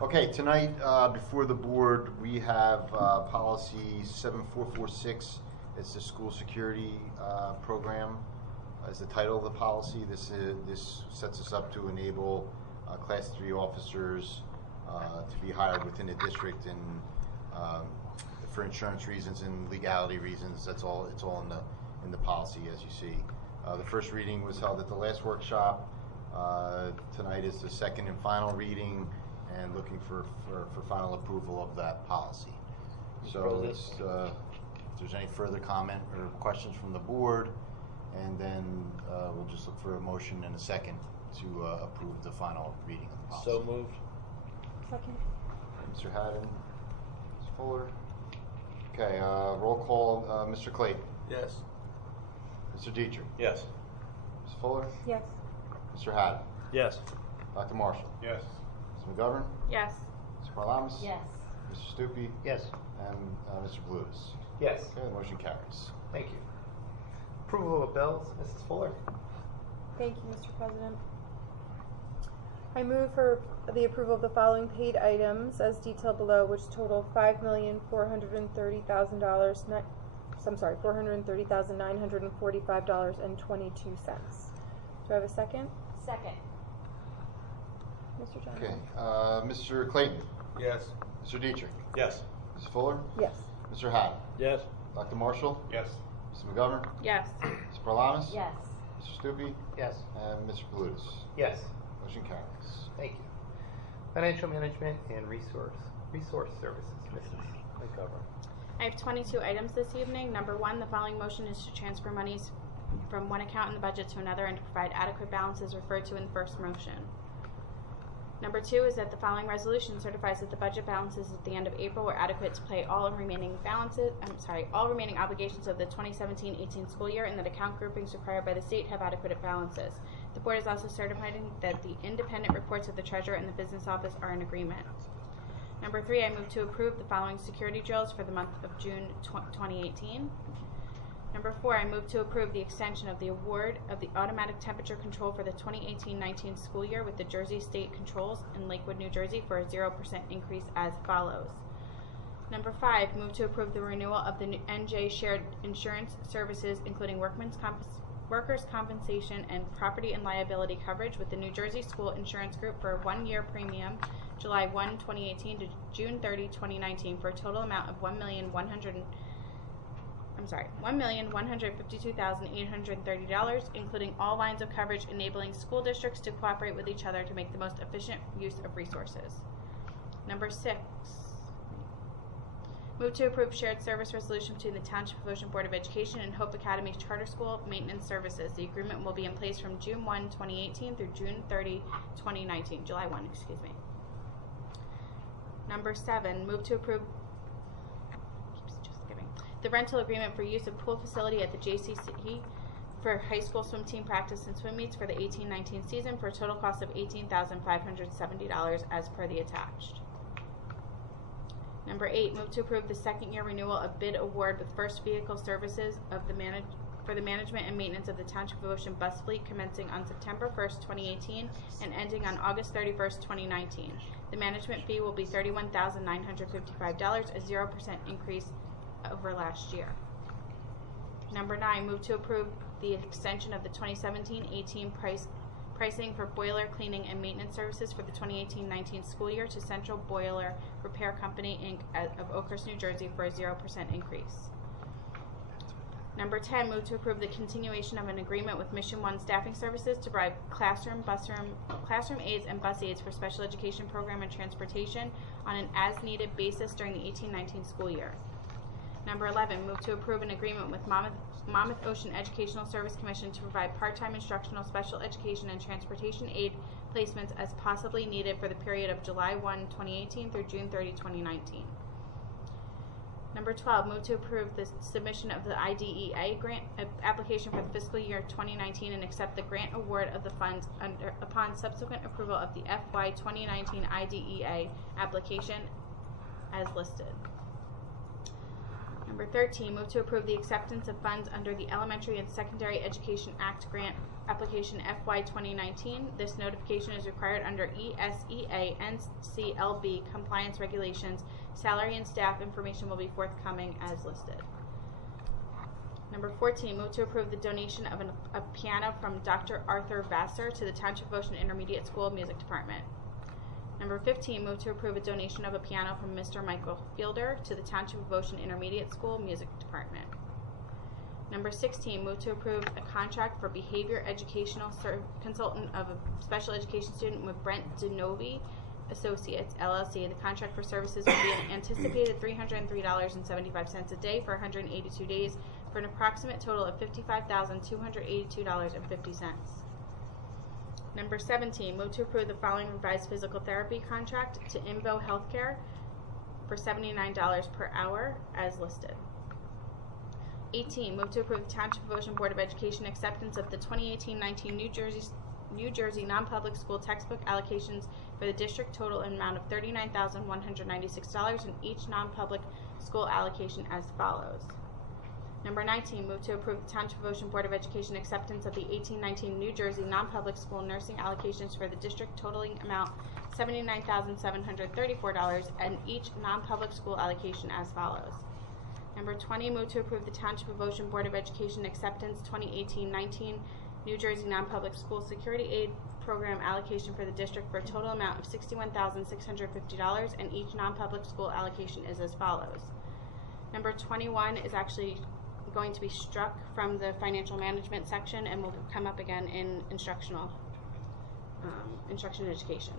Okay, tonight before the board we have policy 7446. It's the school security program. As the title of the policy, this sets us up to enable Class 3 officers to be hired within the district and for insurance reasons and legality reasons. That's all. It's all in the policy, as you see. The first reading was held at the last workshop. Tonight is the second and final reading, and looking for final approval of that policy. So if there's any further comment or questions from the board, and then we'll just look for a motion and a second to approve the final reading of the policy. So moved. Second. Mr. Haddon, Ms. Fuller. Okay, roll call. Mr. Clayton. Yes. Mr. Dietrich. Yes. Ms. Fuller. Yes. Mr. Haddon. Yes. Dr. Marshall. Yes. Ms. McGovern. Yes. Mr. Parlamas. Yes. Mr. Stupi. Yes. And Mr. Blues. Yes. Okay, the motion carries. Thank you. Approval of bills. Mrs. Fuller. Thank you, Mr. President. I move for the approval of the following paid items as detailed below, which total $5,430,000 $430,945.22. Do I have a second? Second. Mr. Johnson? Okay, Mr. Clayton? Yes. Mr. Dietrich? Yes. Ms. Fuller? Yes. Mr. Haddon? Yes. Dr. Marshall? Yes. Mr. McGovern? Yes. Mr. Parlamas? Yes. Mr. Stupi? Yes. And Mr. Palutis? Yes. Motion carries. Thank you. Financial Management and Resource Services, Mrs. McGovern. I have 22 items this evening. Number one, the following motion is to transfer monies from one account in the budget to another and to provide adequate balances referred to in the first motion. Number two is that the following resolution certifies that the budget balances at the end of April were adequate to pay all remaining obligations of the 2017-18 school year, and that account groupings required by the state have adequate balances. The board is also certifying that the independent reports of the treasurer and the business office are in agreement. Number three, I move to approve the following security drills for the month of June 2018. Number four, I move to approve the extension of the award of the automatic temperature control for the 2018-19 school year with the Jersey State Controls in Lakewood, New Jersey for a 0% increase as follows. Number five, move to approve the renewal of the NJ Shared Insurance Services, including workers' compensation and property and liability coverage with the New Jersey School Insurance Group for a 1-year premium, July 1, 2018 to June 30, 2019, for a total amount of $1,152,830, including all lines of coverage, enabling school districts to cooperate with each other to make the most efficient use of resources. Number six, move to approve shared service resolution between the Township of Ocean Board of Education and Hope Academy Charter School Maintenance Services. The agreement will be in place from June 1, 2018 through June 30, 2019. July 1, excuse me. Number seven, move to approve the rental agreement for use of pool facility at the JCC for high school swim team practice and swim meets for the 18-19 season for a total cost of $18,570 as per the attached. Number eight, move to approve the second year renewal of bid award with First Vehicle Services of the for the management and maintenance of the Township of Ocean bus fleet commencing on September 1st, 2018 and ending on August 31st, 2019. The management fee will be $31,955, a 0% increase over last year. Number nine, move to approve the extension of the 2017-18 pricing for boiler cleaning and maintenance services for the 2018-19 school year to Central Boiler Repair Company, Inc. of Oakhurst, New Jersey for a 0% increase. Number 10, move to approve the continuation of an agreement with Mission One Staffing Services to provide classroom aides and bus aides for special education program and transportation on an as-needed basis during the 18-19 school year. Number 11, move to approve an agreement with Monmouth Ocean Educational Service Commission to provide part-time instructional special education and transportation aid placements as possibly needed for the period of July 1, 2018 through June 30, 2019. Number 12, move to approve the submission of the IDEA grant application for the fiscal year 2019 and accept the grant award of the funds upon subsequent approval of the FY 2019 IDEA application as listed. Number 13, move to approve the acceptance of funds under the Elementary and Secondary Education Act grant application FY 2019. This notification is required under ESEA NCLB compliance regulations. Salary and staff information will be forthcoming as listed. Number 14, move to approve the donation of a piano from Dr. Arthur Vassar to the Township of Ocean Intermediate School Music Department. Number 15, move to approve a donation of a piano from Mr. Michael Fielder to the Township of Ocean Intermediate School Music Department. Number 16, move to approve a contract for behavior educational consultant of a special education student with Brent DeNovi Associates, LLC. The contract for services will be an anticipated $303.75 a day for 182 days for an approximate total of $55,282.50. Number 17, move to approve the following revised physical therapy contract to Invo Healthcare for $79 per hour as listed. 18, move to approve the Township of Ocean Board of Education acceptance of the 2018-19 New Jersey non-public school textbook allocations for the district total in amount of $39,196 in each non-public school allocation as follows. Number 19, move to approve the Township of Ocean Board of Education acceptance of the 18-19 New Jersey non-public school nursing allocations for the district totaling amount $79,734 and each non-public school allocation as follows. Number 20, move to approve the Township of Ocean Board of Education Acceptance 2018-19 New Jersey Non-Public School Security Aid Program allocation for the district for a total amount of $61,650, and each non-public school allocation is as follows. Number 21 is actually going to be struck from the financial management section and will come up again in instruction education.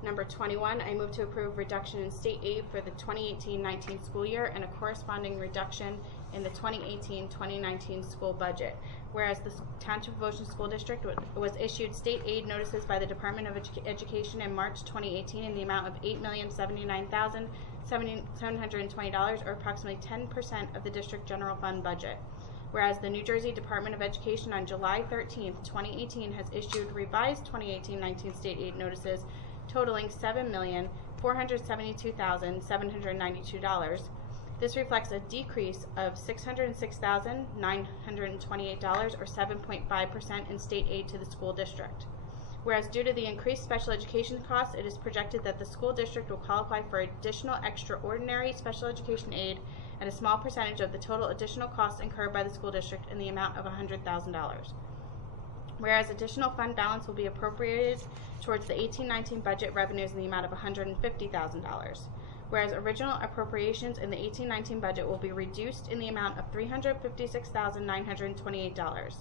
Number 21, I move to approve reduction in state aid for the 2018-19 school year and a corresponding reduction in the 2018-2019 school budget. Whereas the Township of Ocean School District was issued state aid notices by the Department of Education in March 2018 in the amount of $8,079,720, or approximately 10% of the district general fund budget. Whereas the New Jersey Department of Education on July 13, 2018 has issued revised 2018-19 state aid notices totaling $7,472,792. This reflects a decrease of $606,928, or 7.5% in state aid to the school district. Whereas due to the increased special education costs, it is projected that the school district will qualify for additional extraordinary special education aid at a small percentage of the total additional costs incurred by the school district in the amount of $100,000. Whereas additional fund balance will be appropriated towards the 18-19 budget revenues in the amount of $150,000. Whereas original appropriations in the 18-19 budget will be reduced in the amount of $356,928.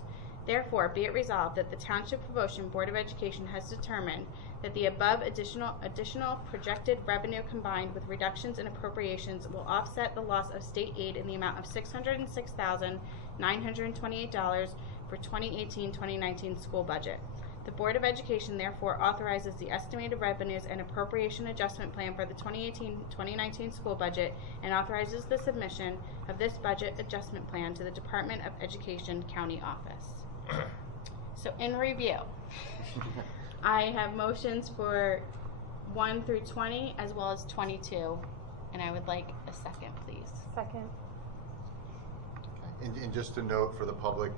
Therefore, be it resolved that the Township of Ocean Board of Education has determined that the above additional projected revenue combined with reductions in appropriations will offset the loss of state aid in the amount of $606,928 for 2018-2019 school budget. The Board of Education therefore authorizes the estimated revenues and appropriation adjustment plan for the 2018-2019 school budget and authorizes the submission of this budget adjustment plan to the Department of Education County Office. So in review, I have motions for 1 through 20 as well as 22, and I would like a second, please. Second. Okay. And just to note for the public,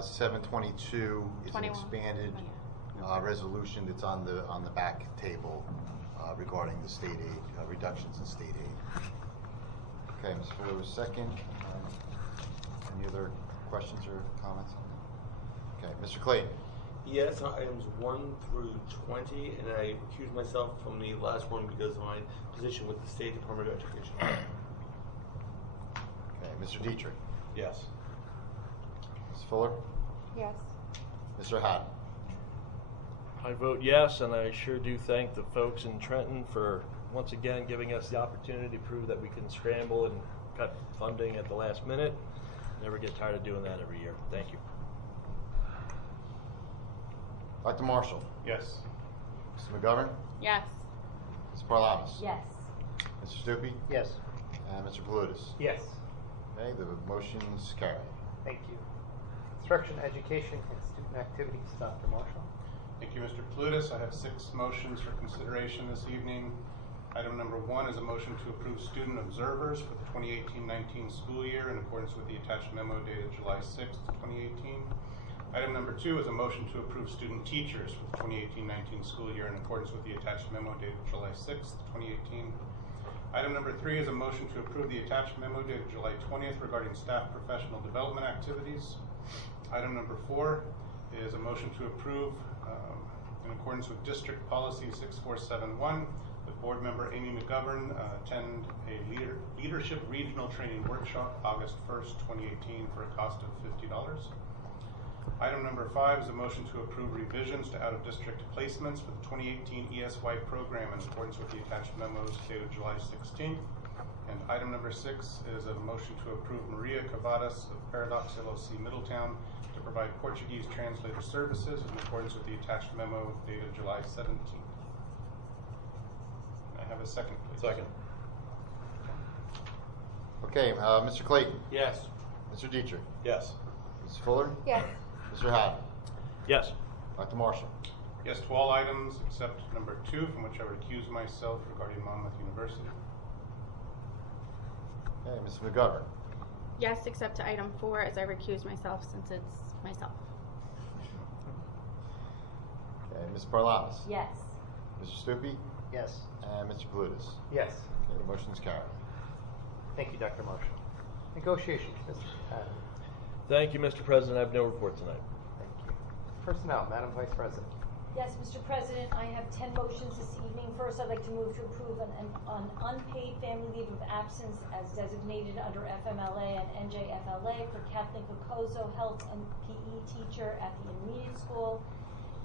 722 is 21. an expanded resolution that's on the back table regarding the state aid reductions in state aid. Okay, Ms. Fuller was second. Any other questions or comments? Okay, Mr. Clayton. Yes, on items 1 through 20, and I recuse myself from the last one because of my position with the State Department of Education. Okay, Mr. Dietrich. Yes. Ms. Fuller. Yes. Mr. Haddon. I vote yes, and I sure do thank the folks in Trenton for once again giving us the opportunity to prove that we can scramble and cut funding at the last minute. Never get tired of doing that every year. Thank you. Dr. Marshall. Yes. Mr. McGovern. Yes. Ms. Parlavas. Yes. Mr. Stupi. Yes. And Mr. Palutis. Yes. Okay, the motion's carried. Thank you. Instruction, education, and student activities, Dr. Marshall. Thank you, Mr. Palutis. I have 6 motions for consideration this evening. Item number 1 is a motion to approve student observers for the 2018-19 school year in accordance with the attached memo dated July 6th, 2018. Item number 2 is a motion to approve student teachers for the 2018-19 school year in accordance with the attached memo dated July 6th, 2018. Item number 3 is a motion to approve the attached memo dated July 20th regarding staff professional development activities. Item number 4 is a motion to approve, in accordance with District Policy 6471, the board member Amy McGovern attend a leadership regional training workshop August 1st, 2018 for a cost of $50. Item number 5 is a motion to approve revisions to out-of-district placements for the 2018 ESY program in accordance with the attached memos dated July 16th. And item number 6 is a motion to approve Maria Cavadas of Paradox LLC Middletown to provide Portuguese translator services in accordance with the attached memo dated July 17th. I have a second, please. Second. Okay, Mr. Clayton. Yes. Mr. Dietrich. Yes. Ms. Fuller. Yes. Mr. Haddon. Yes. Dr. Marshall. Yes to all items except number 2, from which I recuse myself regarding Monmouth University. Okay, Ms. McGovern. Yes, except to item 4, as I recuse myself since it's myself. Okay, Ms. Parlavas. Yes. Mr. Stupi. Yes. And Mr. Palutis. Yes. Okay, the motion's carried. Thank you, Dr. Marshall. Negotiations, Mr. Haddon. Thank you, Mr. President. I have no report tonight. Thank you. Personnel, Madam Vice President. Yes, Mr. President, I have 10 motions this evening. First, I'd like to move to approve an unpaid family leave of absence as designated under FMLA and NJFLA for Kathleen Cocozo, health and PE teacher at the intermediate school,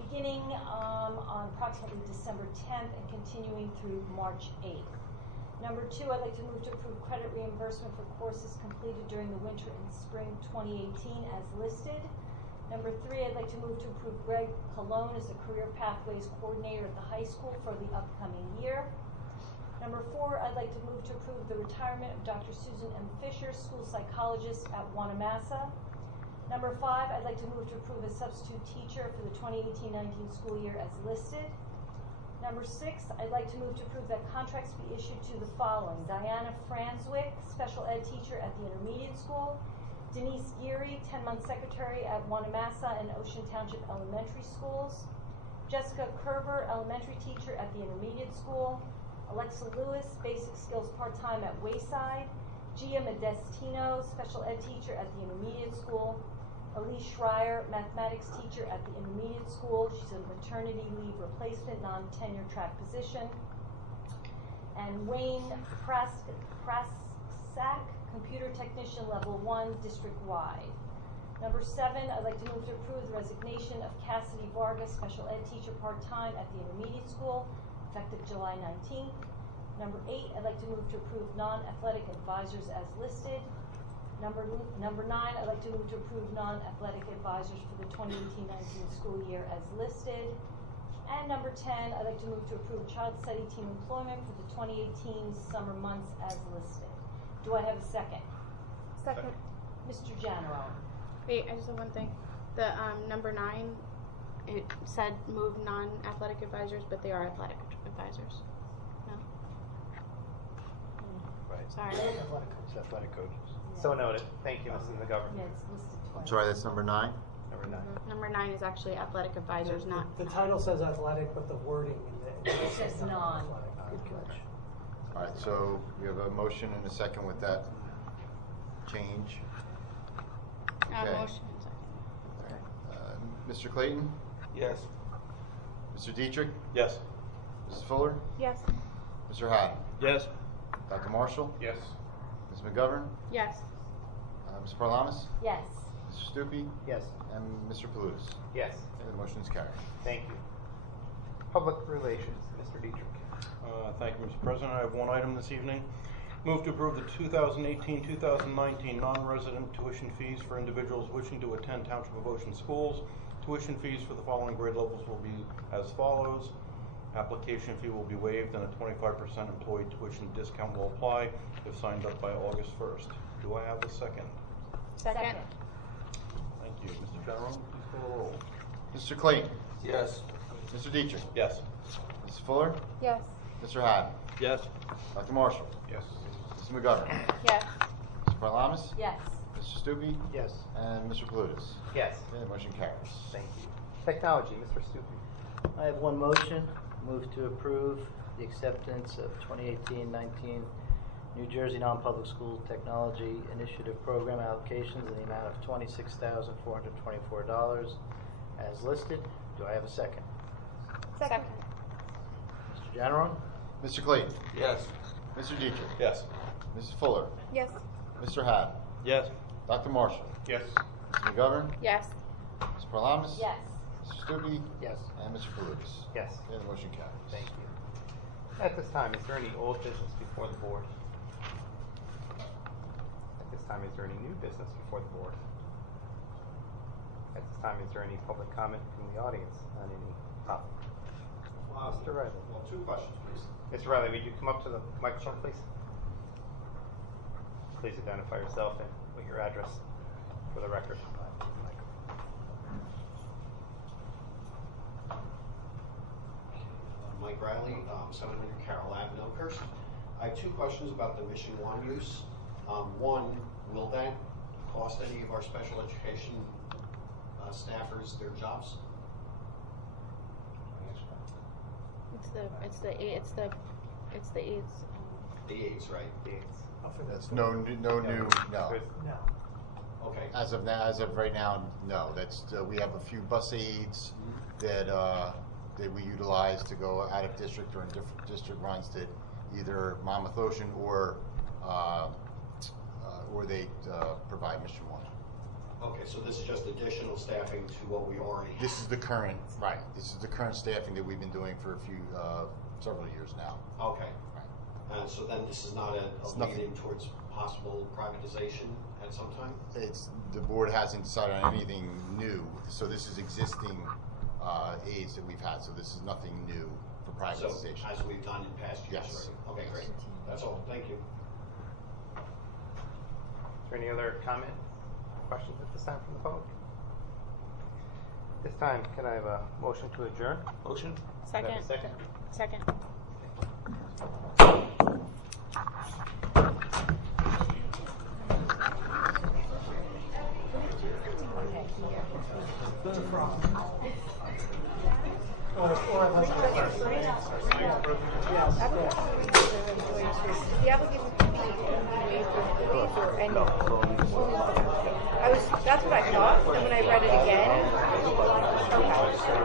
beginning on approximately December 10th and continuing through March 8th. Number 2, I'd like to move to approve credit reimbursement for courses completed during the winter and spring 2018 as listed. Number 3, I'd like to move to approve Greg Colon as the Career Pathways Coordinator at the high school for the upcoming year. Number 4, I'd like to move to approve the retirement of Dr. Susan M. Fisher, school psychologist at Wanamassa. Number 5, I'd like to move to approve a substitute teacher for the 2018-19 school year as listed. Number 6, I'd like to move to approve that contracts be issued to the following: Diana Franswick, special ed teacher at the intermediate school; Denise Geary, 10-month secretary at Wanamassa and Ocean Township Elementary Schools; Jessica Kerber, elementary teacher at the intermediate school; Alexa Lewis, basic skills part-time at Wayside; Gia Modestino, special ed teacher at the intermediate school; Elise Schreier, mathematics teacher at the intermediate school. She's a maternity leave replacement, non-tenure track position; and Wayne Prasak, computer technician level 1, district-wide. Number 7, I'd like to move to approve the resignation of Cassidy Vargas, special ed teacher part-time at the intermediate school, effective July 19th. Number 8, I'd like to move to approve non-athletic advisors as listed. Number 9, I'd like to move to approve non-athletic advisors for the 2018-19 school year as listed. And number 10, I'd like to move to approve child study team employment for the 2018 summer months as listed. Do I have a second? Second. Mr. Janaro. Wait, I just have one thing. The number 9, it said move non-athletic advisors, but they are athletic advisors. No? Right. Sorry. It's athletic coaches. So noted. Thank you, Mrs. McGovern. Yeah, it's listed twice. I'm sorry, that's number 9? Number 9. Number 9 is actually athletic advisors, not. The title says athletic, but the wording in the. It says non. Good catch. All right, so we have a motion and a second with that change. Okay. Motion. Mr. Clayton? Yes. Mr. Dietrich? Yes. Mrs. Fuller? Yes. Mr. Haddon? Yes. Dr. Marshall? Yes. Ms. McGovern? Yes. Mr. Parlamas? Yes. Mr. Stupi? Yes. And Mr. Palutis? Yes. Okay, the motion is carried. Thank you. Public relations, Mr. Dietrich. Thank you, Mr. President. I have one item this evening. Move to approve the 2018-2019 non-resident tuition fees for individuals wishing to attend Township of Ocean schools. Tuition fees for the following grade levels will be as follows. Application fee will be waived and a 25% employee tuition discount will apply if signed up by August 1st. Do I have a second? Second. Thank you. Mr. General, please call the roll. Mr. Clayton? Yes. Mr. Dietrich? Yes. Mrs. Fuller? Yes. Mr. Haddon? Yes. Dr. Marshall? Yes. Mrs. McGovern? Yes. Mr. Parlamas? Yes. Mr. Stupi? Yes. And Mr. Palutis? Yes. Okay, the motion carries. Thank you. Technology, Mr. Stupi. I have one motion. Move to approve the acceptance of 2018-19 New Jersey Non-Public School Technology Initiative Program applications in the amount of $26,424 as listed. Do I have a second? Second. Mr. General? Mr. Clayton? Yes. Mr. Dietrich? Yes. Mrs. Fuller? Yes. Mr. Haddon? Yes. Dr. Marshall? Yes. Ms. McGovern? Yes. Mr. Parlamas? Yes. Mr. Stupi? Yes. And Mr. Palutis? Yes. Okay, the motion carries. Thank you. At this time, is there any old business before the board? At this time, is there any new business before the board? At this time, is there any public comment from the audience on any topic? Mr. Riley. Well, 2 questions, please. Mr. Riley, would you come up to the microphone, please? Please identify yourself and with your address for the record. Mike Riley, 700 Carroll Avenue, Oakhurst. I have 2 questions about the Mission 1 use. One, will that cost any of our special education staffers their jobs? It's the aids. The aides, right? The aides. for this. There's no new, no. No. Okay. As of now, as of right now, no. That's we have a few bus aids that we utilize to go out of district or in different district runs to either Monmouth Ocean or they provide Mission 1. Okay, so this is just additional staffing to what we already have. This is the current This is the current staffing that we've been doing for a few several years now. Okay. So then this is not a lead-in towards possible privatization at some time? The board hasn't decided on anything new, so this is existing aids that we've had, so this is nothing new for privatization. So, as we've done in past years? Yes. Already. Okay, great. That's all. Thank you. Is there any other comment, questions at this time from the public? This time, can I have a motion to adjourn? Motion? Can I have a Second. Second. Second. The application can be waived or any. That's what I thought, and when I read it again, okay.